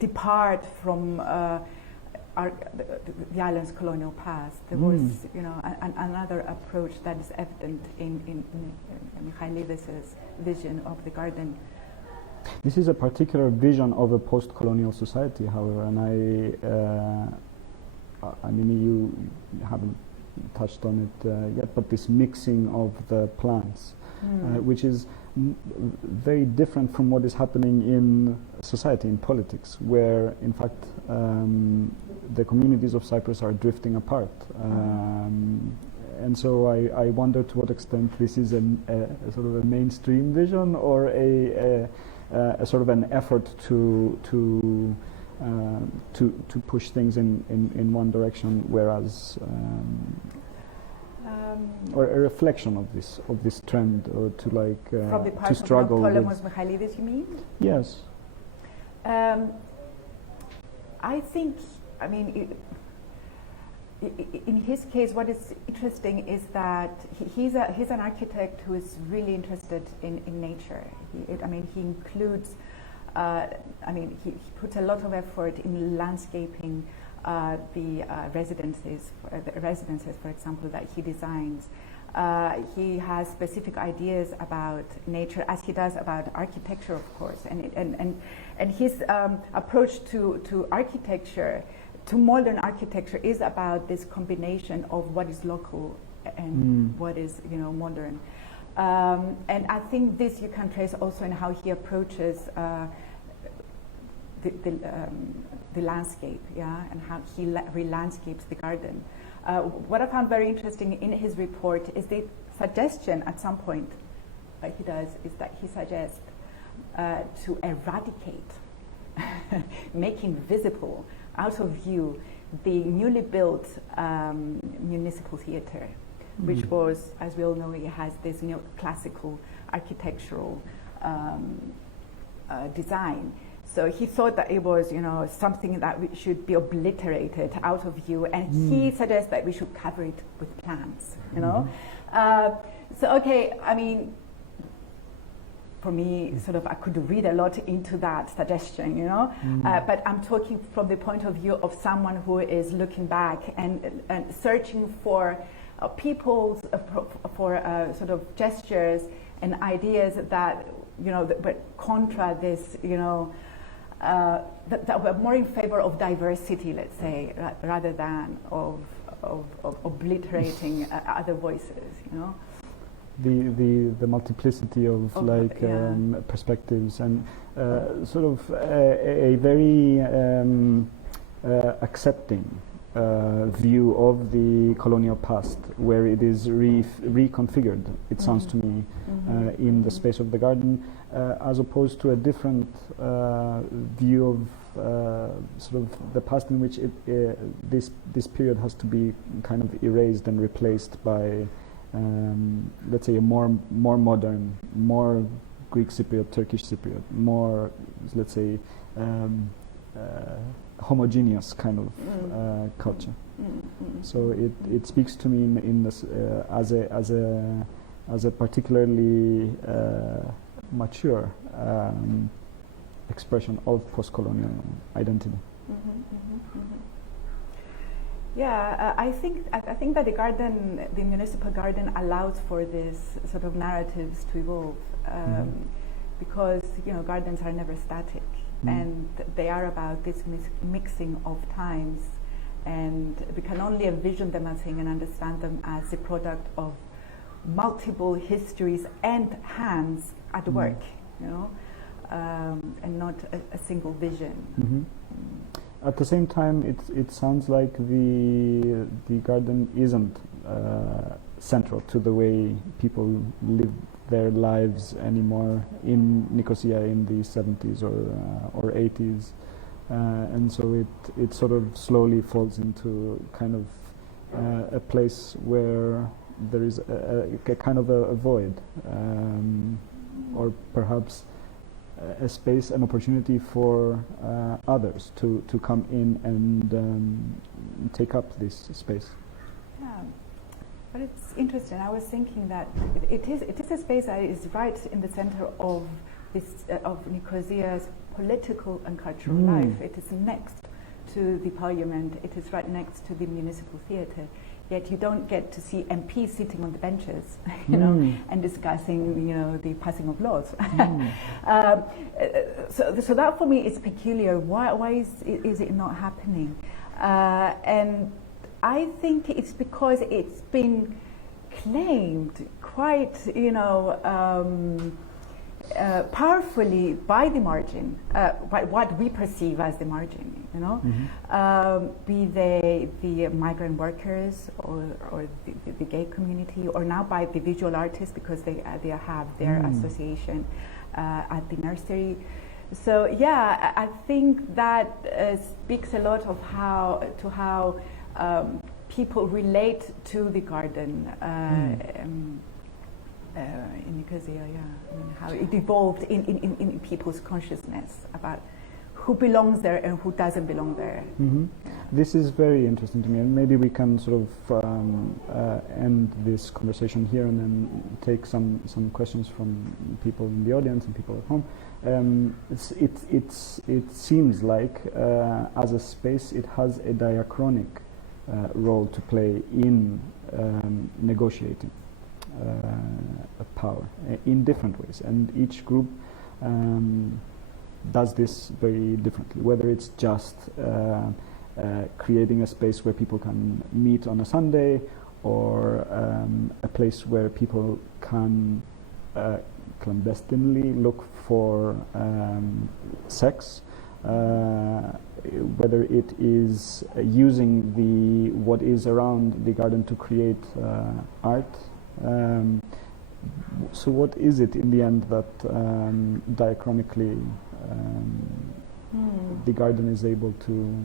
depart from the island's colonial past. There was, another approach that is evident in Michailidis' vision of the garden. This is a particular vision of a post-colonial society, however, and I mean, you haven't touched on it yet, but this mixing of the plants, which is very different from what is happening in society, in politics, where in fact the communities of Cyprus are drifting apart. And so I wonder to what extent this is a sort of a mainstream vision or a sort of an effort to push things in one direction, whereas or a reflection of this trend, or to like from the part to struggle of Neoptolemus Michailidis, you mean? Yes. I think, I mean, in his case, what is interesting is that he's an architect who is really interested in nature. He includes, he puts a lot of effort in landscaping the residences, for example, that he designs. He has specific ideas about nature, as he does about architecture, of course, and his approach to architecture, to modern architecture, is about this combination of what is local and what is, modern. And I think this you can trace also in how he approaches the landscape, and how he re-landscapes the garden. What I found very interesting in his report is the suggestion at some point he does is that he suggests to eradicate, making visible, out of view, the newly built municipal theatre, which was, as we all know, it has this neoclassical architectural design. So he thought that it was, something that should be obliterated out of view, and he suggests that we should cover it with plants. For me, I could read a lot into that suggestion, but I'm talking from the point of view of someone who is looking back and searching for sort of gestures and ideas that, but contra this, that were more in favor of diversity, let's say, rather than of obliterating other voices, The multiplicity of perspectives and sort of a very accepting view of the colonial past, where it is reconfigured, it sounds to me, in the space of the garden, as opposed to a different view of sort of the past, in which this period has to be kind of erased and replaced by let's say a more modern, more Greek Cypriot, Turkish Cypriot, more, let's say, homogeneous kind of culture. So it speaks to me in this as a particularly mature expression of post-colonial identity. Yeah, I think that the municipal garden allows for this sort of narratives to evolve, because gardens are never static, and they are about this mixing of times, and we can only envision them as and understand them as a product of multiple histories and hands at work, and not a single vision. At the same time, it sounds like the garden isn't central to the way people live their lives anymore in Nicosia in the 70s or 80s, and so it sort of slowly falls into kind of a place where there is a kind of a void, or perhaps a space, an opportunity for others to come in and take up this space. Yeah, but it's interesting. I was thinking that it is a space that is right in the center of this of Nicosia's political and cultural life. It is next to the parliament. It is right next to the municipal theatre. Yet you don't get to see MPs sitting on the benches, and discussing, the passing of laws. So that for me is peculiar. Why is it not happening? And I think it's because it's been claimed quite, powerfully by the margin, by what we perceive as the margin, be they the migrant workers or the gay community, or now by the visual artists, because they have their association at the nursery. So yeah, I think that speaks a lot of how people relate to the garden. In Nicosia, how it evolved in people's consciousness about who belongs there and who doesn't belong there. This is very interesting to me, and maybe we can sort of end this conversation here and then take some questions from people in the audience and people at home. It seems like as a space it has a diachronic role to play in negotiating power in different ways, and each group does this very differently, whether it's just creating a space where people can meet on a Sunday, or a place where people can clandestinely look for sex, whether it is using what is around the garden to create art. So what is it in the end that diachronically the garden is able to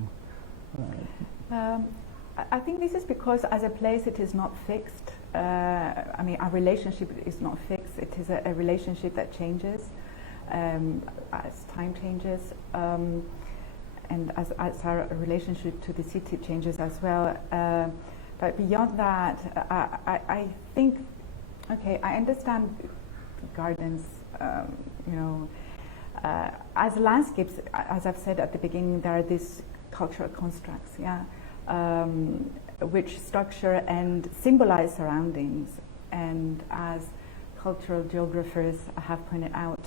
I think this is because as a place it is not fixed. Our relationship is not fixed. It is a relationship that changes. as time changes, and as our relationship to the city changes as well. But beyond that, I think, okay, I understand gardens, as landscapes, as I've said at the beginning, there are these cultural constructs, which structure and symbolize surroundings. And as cultural geographers have pointed out,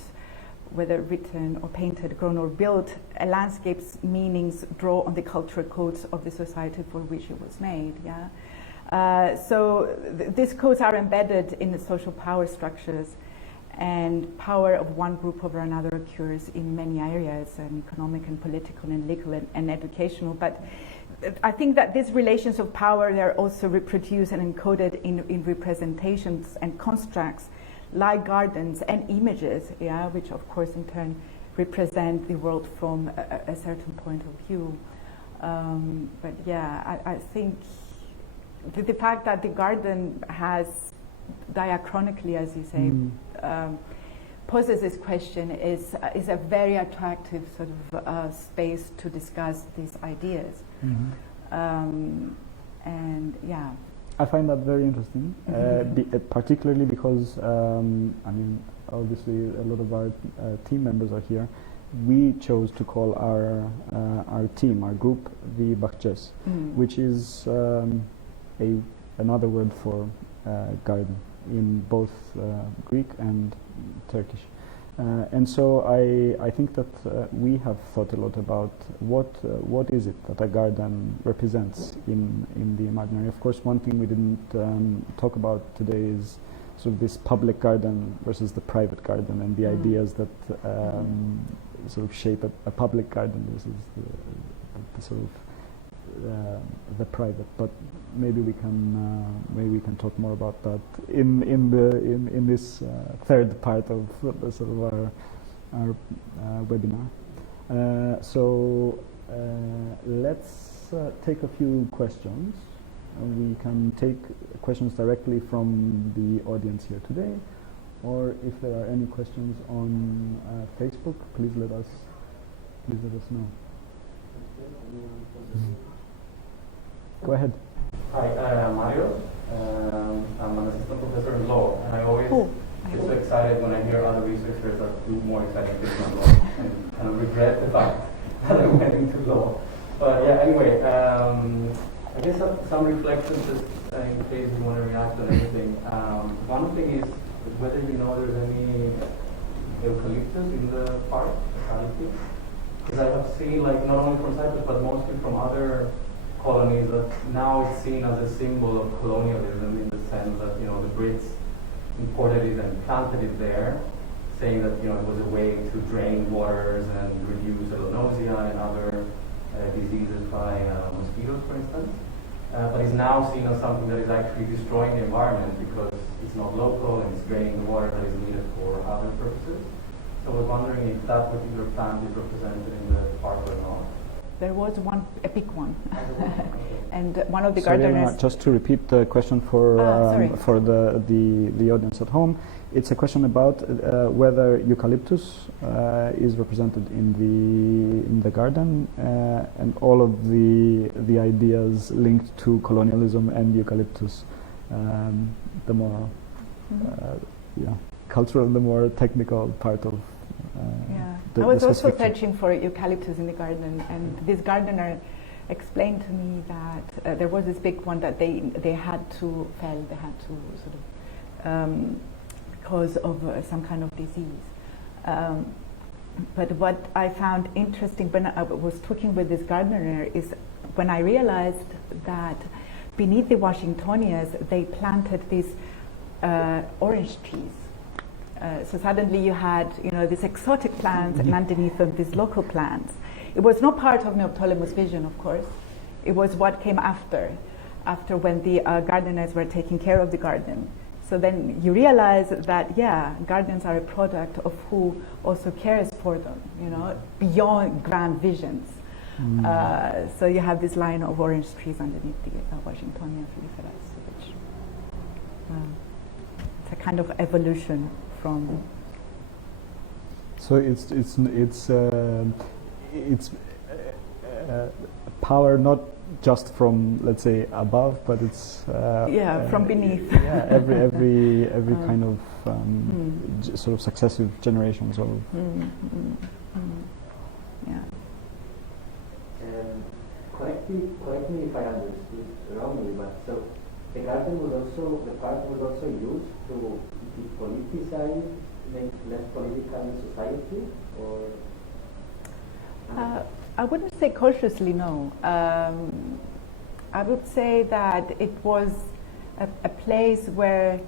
whether written or painted, grown or built, a landscape's meanings draw on the cultural codes of the society for which it was made. So these codes are embedded in the social power structures, and power of one group over another occurs in many areas, and economic and political and legal and educational. But I think that these relations of power, they're also reproduced and encoded in representations and constructs like gardens and images, which of course in turn represent the world from a certain point of view. But yeah, I think the fact that the garden has diachronically, as you say, poses this question is a very attractive sort of space to discuss these ideas. And yeah, I find that very interesting, particularly because I mean, obviously a lot of our team members are here. We chose to call our team, our group, the Bαhçές, which is another word for garden in both Greek and Turkish. And so I think that we have thought a lot about what is it that a garden represents in the imaginary. Of course, one thing we didn't talk about today is sort of this public garden versus the private garden, and the ideas that sort of shape a public garden versus the sort of the private. But maybe we can talk more about that in this third part of sort of our webinar. So let's take a few questions. We can take questions directly from the audience here today, or if there are any questions on Facebook, please let us know. Go ahead. Hi, Mario. I'm an assistant professor in law, and I always get so excited when I hear other researchers that do more exciting things in law, and kind of regret the fact that I went into law. But yeah, anyway, I guess some reflections just in case you want to react on anything. One thing is whether you know there's any eucalyptus in the park, because I have seen, like, not only from Cyprus but mostly from other colonies, that now it's seen as a symbol of colonialism, in the sense that, you know, the Brits imported it and planted it there, saying that, you know, it was a way to drain waters and reduce zoonosia and other diseases by mosquitoes, for instance. But it's now seen as something that is actually destroying the environment because it's not local and it's draining the water that is needed for other purposes. So I was wondering if that particular plant is represented in the park or not. There was a big one, and one of the Sorry, gardeners. just to repeat the question for the audience at home, it's a question about whether eucalyptus is represented in the garden, and all of the ideas linked to colonialism and eucalyptus, the more cultural, the more technical part of. I was also searching for eucalyptus in the garden, and this gardener explained to me that there was this big one that they had to fell, they had to sort of because of some kind of disease. But what I found interesting when I was talking with this gardener is when I realized that beneath the Washingtonias they planted these orange trees. So suddenly you had, you know, these exotic plants, and underneath them these local plants. It was not part of Neoptolemus' vision, of course. It was what came after when the gardeners were taking care of the garden. So then you realize that, gardens are a product of who also cares for them, you know, beyond grand visions. So you have this line of orange trees underneath the Washingtonia filiferas, which it's a kind of evolution from. So it's power not just from, let's say, above, but it's from beneath. Every kind of sort of successive generations of. Yeah. Correct me if I understood wrongly, but so the garden was also, the park was also used to depoliticize, make less political in society, or? I wouldn't say consciously, no. I would say that it was a place where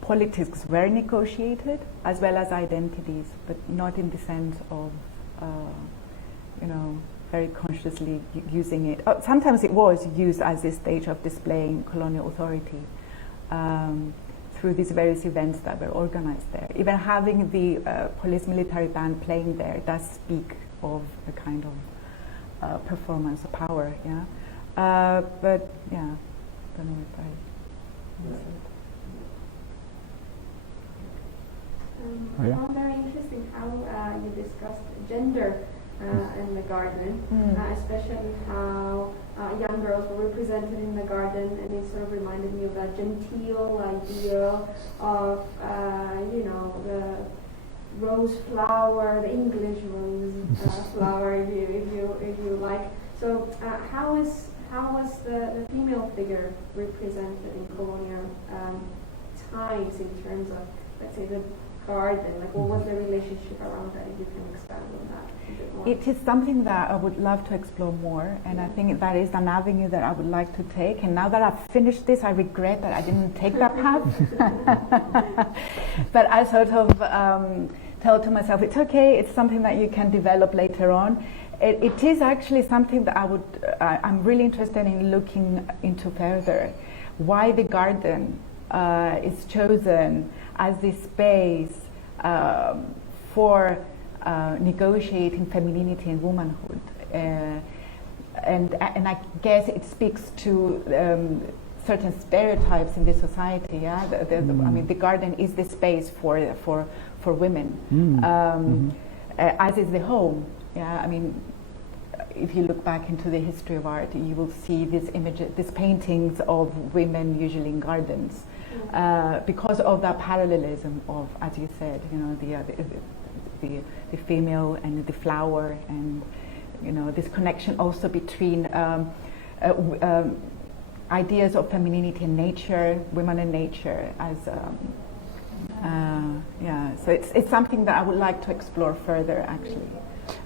politics were negotiated as well as identities, but not in the sense of, very consciously using it. Sometimes it was used as a stage of displaying colonial authority through these various events that were organized there. Even having the police military band playing there does speak of a kind of performance of power, yeah. But yeah, I don't know if I answered. I found very interesting how you discussed gender in the garden, especially how young girls were represented in the garden, and it sort of reminded me of that genteel idea of, the rose flower, the English rose flower, if you like. So, how was the female figure represented in colonial times in terms of, let's say, the garden? Like, what was the relationship around that? If you can expand on that a bit more. It is something that I would love to explore more, and I think that is an avenue that I would like to take. And now that I've finished this, I regret that I didn't take that path. But I sort of tell to myself, it's okay. It's something that you can develop later on. It is actually something that I'm really interested in looking into further. Why the garden is chosen as this space for negotiating femininity and womanhood, and I guess it speaks to certain stereotypes in this society. Yeah, I mean, the garden is the space for women, as is the home. Yeah, I mean, if you look back into the history of art, you will see these images, these paintings of women usually in gardens. Because of that parallelism of, as you said, the female and the flower, and this connection also between ideas of femininity and nature, women and nature, as so it's something that I would like to explore further, actually.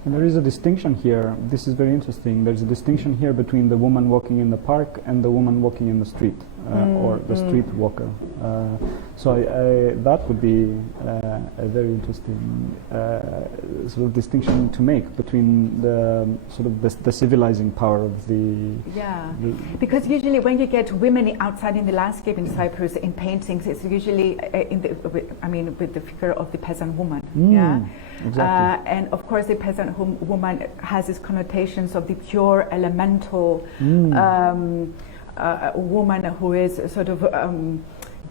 And there is a distinction here. This is very interesting. There's a distinction here between the woman walking in the park and the woman walking in the street, or the street walker. So that would be a very interesting sort of distinction to make between the sort of the civilizing power of the. Yeah, because usually when you get women outside in the landscape in Cyprus in paintings, it's usually with the figure of the peasant woman. Yeah. Exactly. And of course, the peasant woman has its connotations of the pure elemental woman who is sort of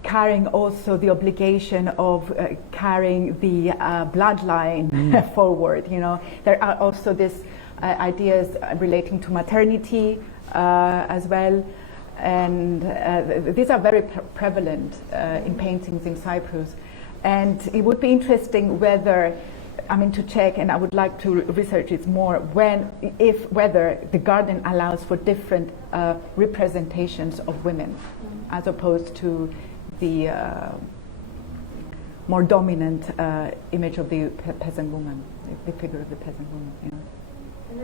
carrying also the obligation of carrying the bloodline forward. There are also these ideas relating to maternity as well, and these are very prevalent in paintings in Cyprus. And it would be interesting to check, and I would like to research it more, whether the garden allows for different representations of women, as opposed to the more dominant image of the peasant woman, the figure of the peasant woman. Can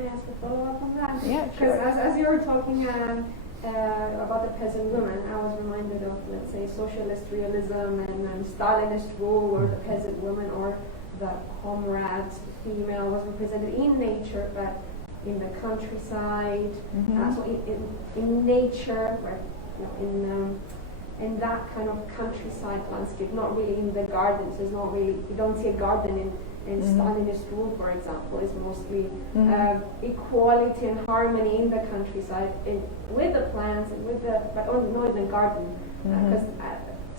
I ask a follow-up on that? Yeah, because sure. as you were talking about the peasant woman, I was reminded of, let's say, socialist realism and Stalinist rule, where the peasant woman or the comrade female was represented in nature, but in the countryside. So in nature, where, in that kind of countryside landscape, not really in the gardens. There's not really, you don't see a garden in Stalinist rule, for example. It's mostly equality and harmony in the countryside, with the plants and but not in the garden, because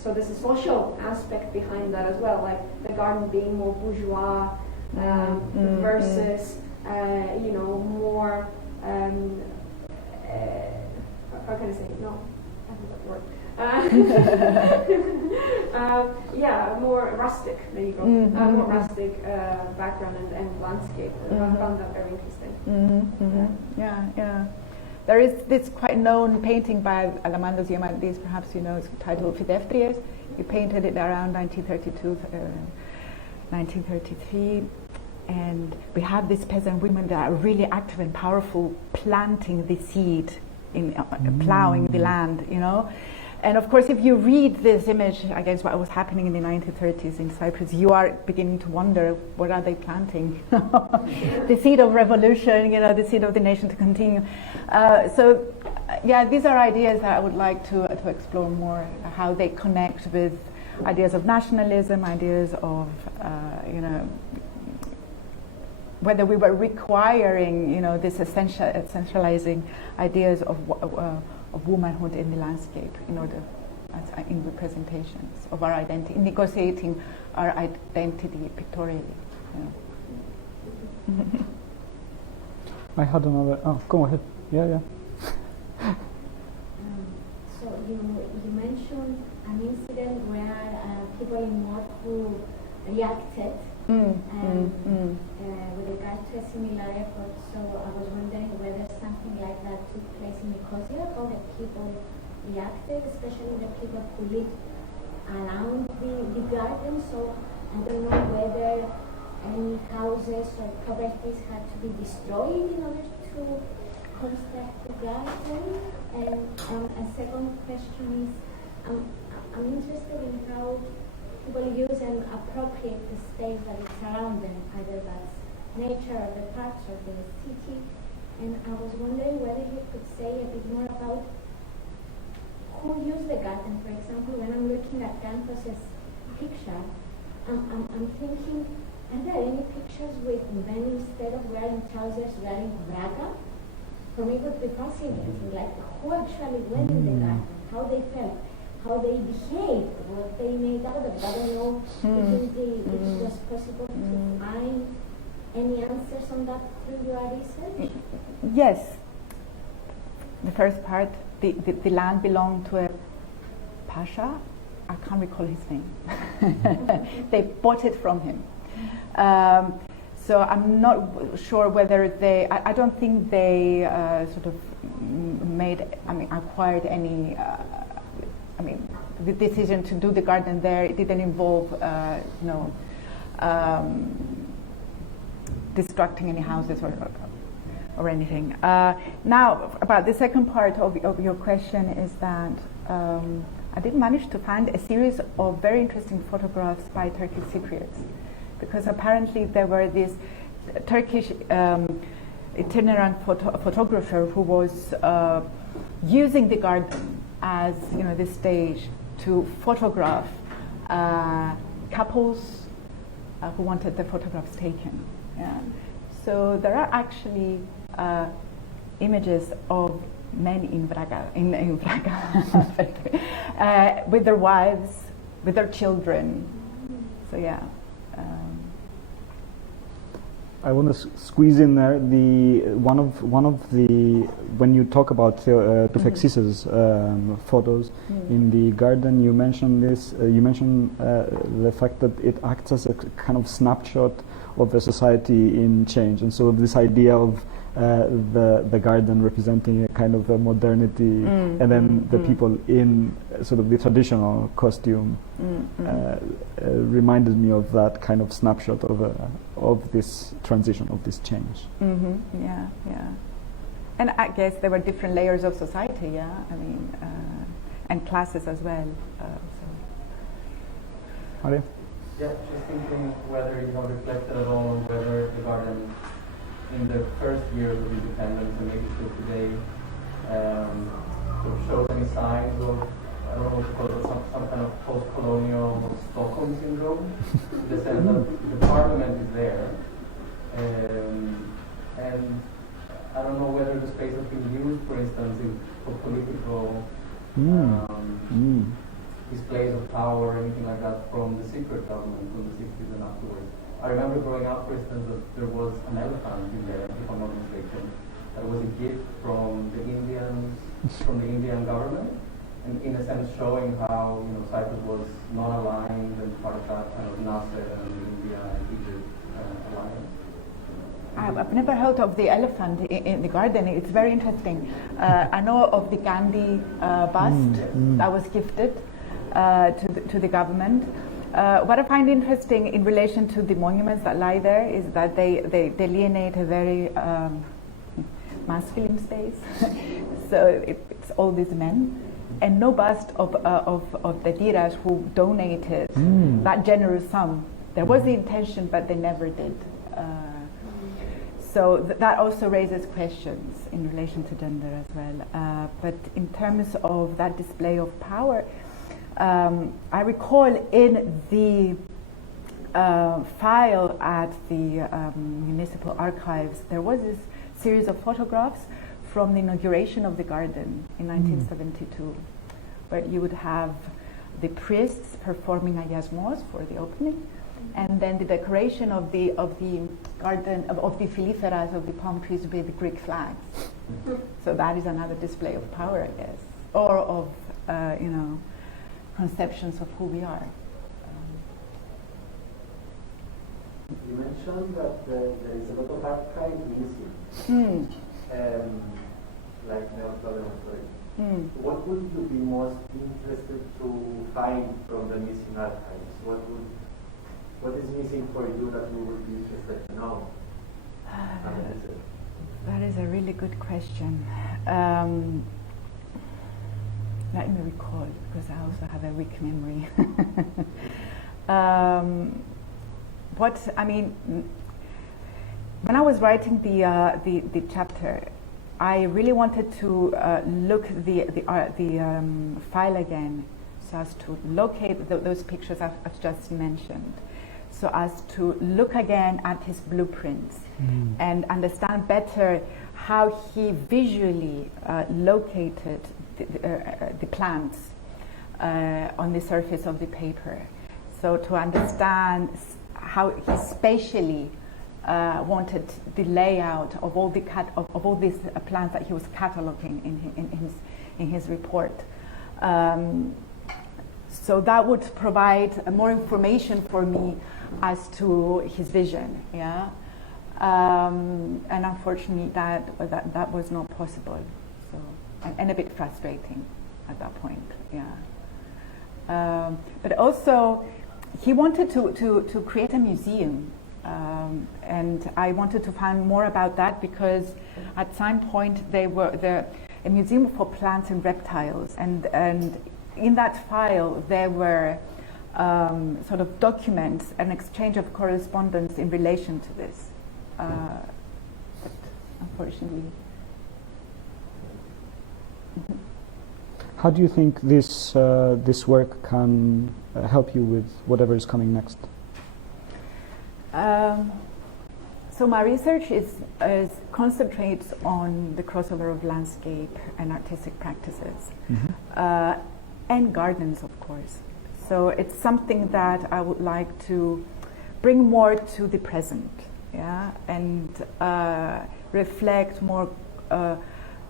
So there's a social aspect behind that as well, like the garden being more bourgeois versus, you know, more, how can I say it? No, I forgot the word. Yeah, more rustic, there you go. More rustic background and landscape. I found that very interesting. Yeah. There is this quite known painting by Alamandos Diamandis, perhaps you know, it's titled Fideftrias. He painted it around 1932, 1933. And we have these peasant women that are really active and powerful, planting the seed, in plowing the land, you know. And of course, if you read this image against what was happening in the 1930s in Cyprus, you are beginning to wonder, what are they planting? The seed of revolution, you know, the seed of the nation to continue. Yeah, these are ideas that I would like to explore more, how they connect with ideas of nationalism, ideas of, you know, whether we were requiring, you know, this essentializing ideas of womanhood in the landscape in order, in representations of our identity, in negotiating our identity pictorially. You know. I had another. Oh, go ahead. Yeah. So you mentioned an incident where people in Moscow reacted with regard to a similar effort. So I was wondering whether something like that took place in Nicosia, how the people reacted, especially the people who lived around the garden. So I don't know whether any houses or properties had to be destroyed in order to construct the garden. And a second question is, I'm interested in how people use and appropriate the space that is around them, either that's nature or the parks or the city. And I was wondering whether you could say a bit more about who used the garden. For example, when I'm looking at Gennadios' picture, I'm thinking, are there any pictures with men instead of wearing trousers wearing braga? For me it would be fascinating, like who actually went in the garden, how they felt, how they behaved, what they made out of it. I don't know if it was possible to find any answers on that through your research? Yes. The first part, the land belonged to a pasha. I can't recall his name. They bought it from him. So I'm not sure whether they, I don't think they sort of acquired any, the decision to do the garden there, it didn't involve, destructing any houses or anything. Now, about the second part of your question is that I did manage to find a series of very interesting photographs by Turkish Cypriots, because apparently there were this Turkish itinerant photographer who was using the garden as the stage to photograph couples who wanted their photographs taken. Yeah. So there are actually images of men in Braga, with their wives, with their children. So yeah. I want to squeeze in there one of the when you talk about Tufexis's photos in the garden, you mentioned this. You mentioned the fact that it acts as a kind of snapshot of the society in change, and so this idea of the garden representing a kind of a modernity, and then the people in sort of the traditional costume reminded me of that kind of snapshot of this transition, of this change. Yeah. And I guess there were different layers of society, yeah. I mean, and classes as well. Maria? Yeah, just thinking whether you have reflected at all on whether the garden in the first years of independence and maybe still today sort of shows any signs of, I don't know what to call it, some kind of post-colonial Stockholm syndrome, in the sense that the parliament is there, and I don't know whether the space has been used, for instance, for political displays of power or anything like that from the Cypriot government from the 60s and afterwards. I remember growing up, for instance, that there was an elephant in there, if I'm not mistaken, that was a gift from the Indian government, and in a sense showing how Cyprus was non-aligned and part of that kind of Nasser and India and Egypt alliance. I've never heard of the elephant in the garden. It's very interesting. I know of the Gandhi bust that was gifted to the government. What I find interesting in relation to the monuments that lie there is that they delineate a very masculine space. So it's all these men, and no bust of the Diras who donated that generous sum. There was the intention, but they never did. So that also raises questions in relation to gender as well. But in terms of that display of power, I recall in the file at the municipal archives, there was this series of photographs from the inauguration of the garden in 1972, where you would have the priests performing ayasmos for the opening, and then the decoration of the garden, of the filiferas, of the palm trees, with the Greek flags. So that is another display of power, I guess, or of conceptions of who we are. You mentioned that there is a lot of archive missing, like neocolonial story. What would you be most interested to find from the missing archives? What is missing for you that you would be interested to know? That is a really good question. Let me recall, because I also have a weak memory. When I was writing the chapter, I really wanted to look the file again, so as to locate those pictures I've just mentioned, so as to look again at his blueprints and understand better how he visually located the plants on the surface of the paper. So to understand how he spatially wanted the layout of all these plants that he was cataloging in his report. So that would provide more information for me as to his vision. And unfortunately, that was not possible. So and a bit frustrating at that point. But also, he wanted to create a museum. And I wanted to find more about that because at some point they were a museum for plants and reptiles, and in that file there were sort of documents, an exchange of correspondence in relation to this. But unfortunately. How do you think this work can help you with whatever is coming next? So my research concentrates on the crossover of landscape and artistic practices, and gardens, of course. So it's something that I would like to bring more to the present, and reflect more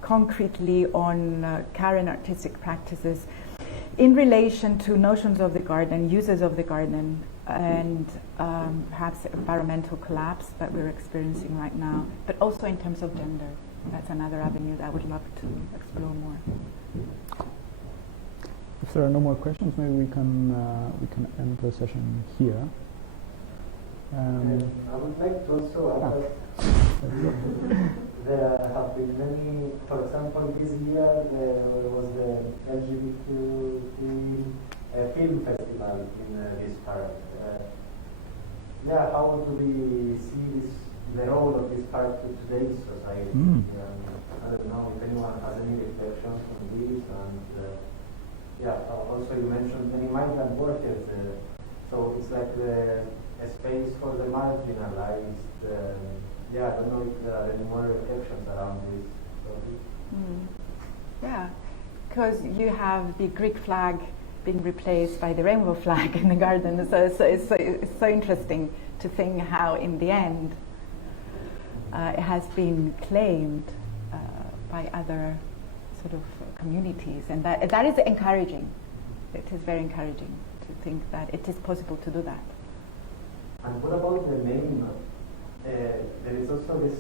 concretely on current artistic practices in relation to notions of the garden, uses of the garden, and perhaps environmental collapse that we're experiencing right now, but also in terms of gender. That's another avenue that I would love to explore more. If there are no more questions, maybe we can end the session here. I would like to also add there have been many, for example, this year there was the LGBT film festival in this park. How do we see the role of this park to today's society? I don't know if anyone has any reflections on this. And also you mentioned many migrant workers. So it's like a space for the marginalized. I don't know if there are any more reflections around this topic. Because you have the Greek flag being replaced by the rainbow flag in the garden. So it's so interesting to think how, in the end, it has been claimed by other sort of communities, and that is encouraging. It is very encouraging to think that it is possible to do that. And what about the name? There is also this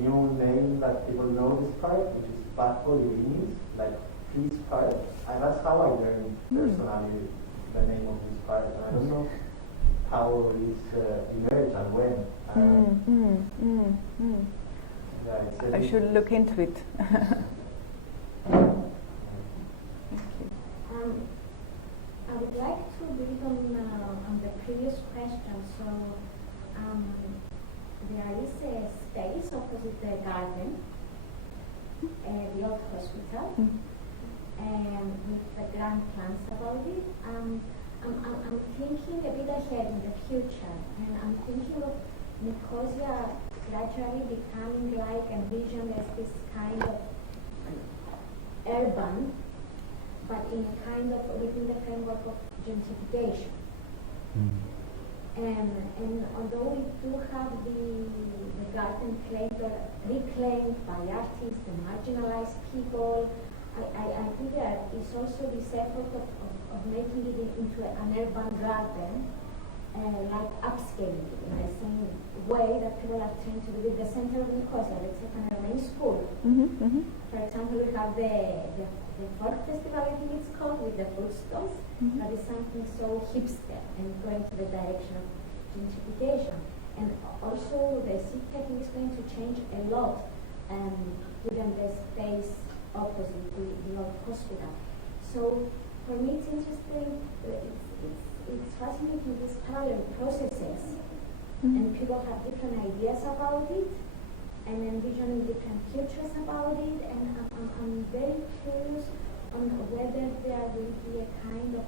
new name that people know this park, which is Bαhçές, like peace park. And that's how I learned personally the name of this park. And I don't know how this emerged and when. Yeah, I should look into it. I would like to build on the previous question. So there is a space opposite the garden, the old hospital, with the grand plans about it. I'm thinking a bit ahead in the future, and I'm thinking of Nicosia gradually becoming like envisioned as this kind of urban, but in a kind of within the framework of gentrification. And although we do have the garden claimed or reclaimed by artists and marginalized people, I think there is also this effort of making it into an urban garden, like upscaling it in the same way that people are trying to do with the center of Nicosia. Let's say an urban school. For example, we have the folk festival, I think it's called, with the food stalls. That is something so hipster and going to the direction of gentrification. And also the city, I think, is going to change a lot given the space opposite the old hospital. So for me it's interesting, it's fascinating, these parallel processes, and people have different ideas about it and envisioning different futures about it, and I'm very curious on whether there will be a kind of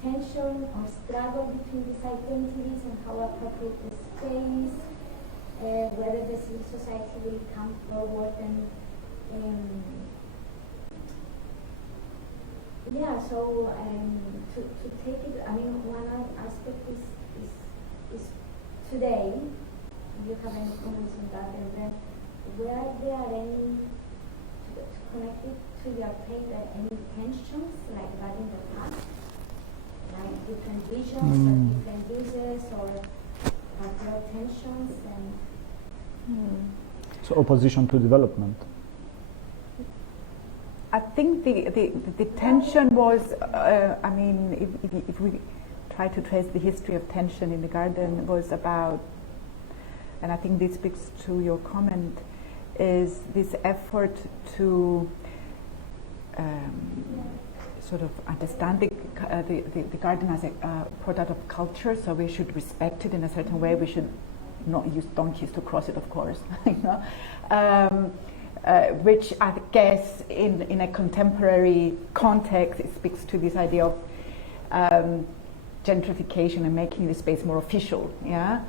tension or struggle between these identities and how appropriate the space, whether the civil society will come forward and so to take it, I mean, one aspect is today, do you have any comments on that? And then, were there any, to connect it to your paint, any tensions like that in the past? Like different visions or different uses, or are there tensions? And So opposition to development. I think the tension was, I mean, if we try to trace the history of tension in the garden, was about, and I think this speaks to your comment, is this effort to sort of understand the garden as a product of culture, so we should respect it in a certain way. We should not use donkeys to cross it, of course, you know. Which I guess in a contemporary context, it speaks to this idea of gentrification and making the space more official. Yeah.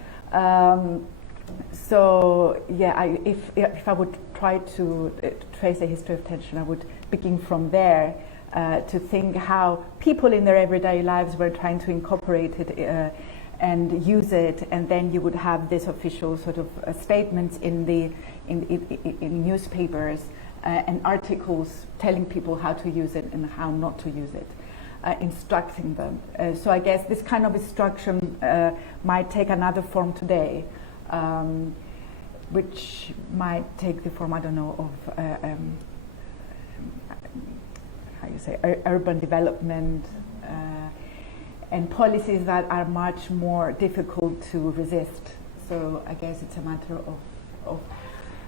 So yeah, if I would try to trace a history of tension, I would begin from there to think how people in their everyday lives were trying to incorporate it and use it, and then you would have this official sort of statements in newspapers and articles telling people how to use it and how not to use it, instructing them. So I guess this kind of instruction might take another form today, which might take the form, I don't know, of how you say, urban development, and policies that are much more difficult to resist. So I guess it's a matter of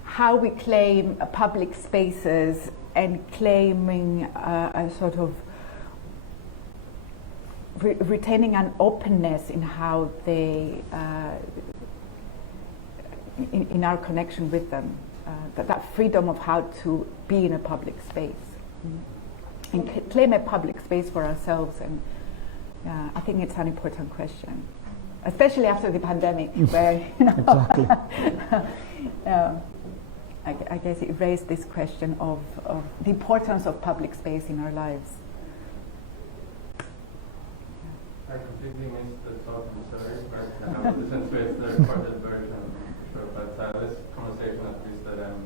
how we claim public spaces and claiming a sort of retaining an openness in how they, in our connection with them, that freedom of how to be in a public space and claim a public space for ourselves. And I think it's an important question, especially after the pandemic, where, you know, exactly. I guess it raised this question of the importance of public space in our lives. I completely missed the talk, I'm sorry, but I have to listen to it, the recorded version, for sure. But this conversation, at least that I'm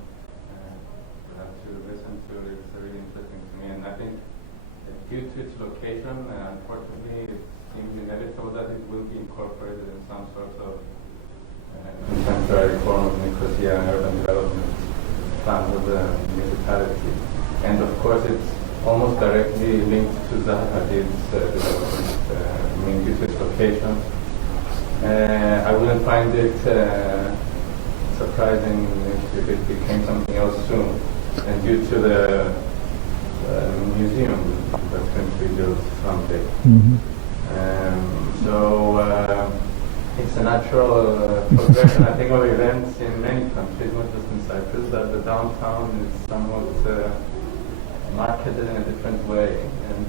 have to listen to, is really interesting to me. And I think that due to its location, unfortunately, it seems inevitable that it will be incorporated in some sort of contemporary form of Nicosia urban development plan of the municipality. And of course, it's almost directly linked to Zaha Hadid's development, due to its location. I wouldn't find it surprising if it became something else soon. And due to the museum that's going to be built someday. It's a natural progression, I think, of events in many countries, not just in Cyprus, that the downtown is somewhat marketed in a different way, and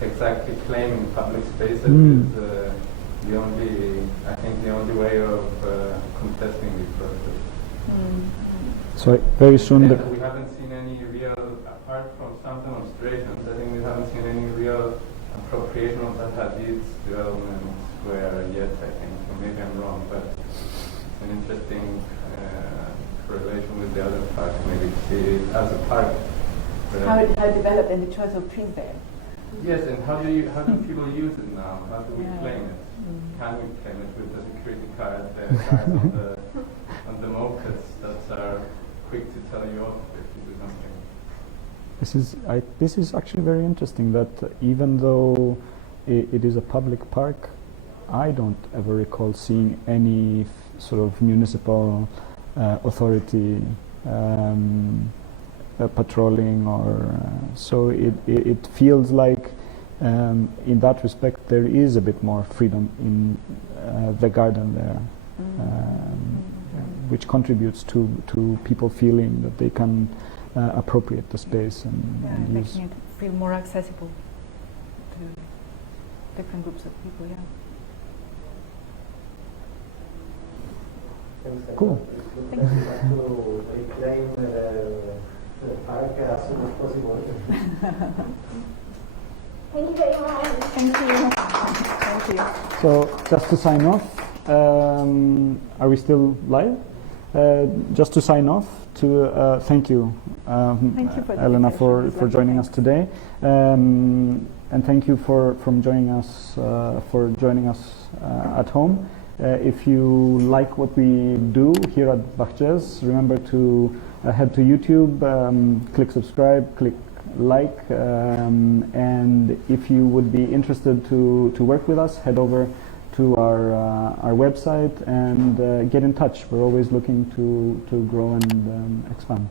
exactly claiming public spaces is the only way of contesting the process. So very soon We haven't seen any real, apart from some demonstrations, I think we haven't seen any real appropriation of that Hadid's development square yet, I think. Or maybe I'm wrong, but it's an interesting correlation with the other park, maybe to see it as a park. How it developed and the choice of trees there. Yes, and how do people use it now? How do we claim it? Can we claim it with the security card on the mopeds that are quick to tell you off if you do something? This is actually very interesting, that even though it is a public park, I don't ever recall seeing any sort of municipal authority patrolling, or so it feels like in that respect there is a bit more freedom in the garden there, which contributes to people feeling that they can appropriate the space and use. Making it feel more accessible to different groups of people. Yeah. Cool. Thank you. To reclaim the park as soon as possible. Thank you very much. Thank you. Thank you. So just to sign off, are we still live? Just to sign off, thank you, Thank you for Elena, for joining us today, and thank you for joining us at home. If you like what we do here at Bαhçές, remember to head to YouTube, click subscribe, click like, and if you would be interested to work with us, head over to our website and get in touch. We're always looking to grow and expand.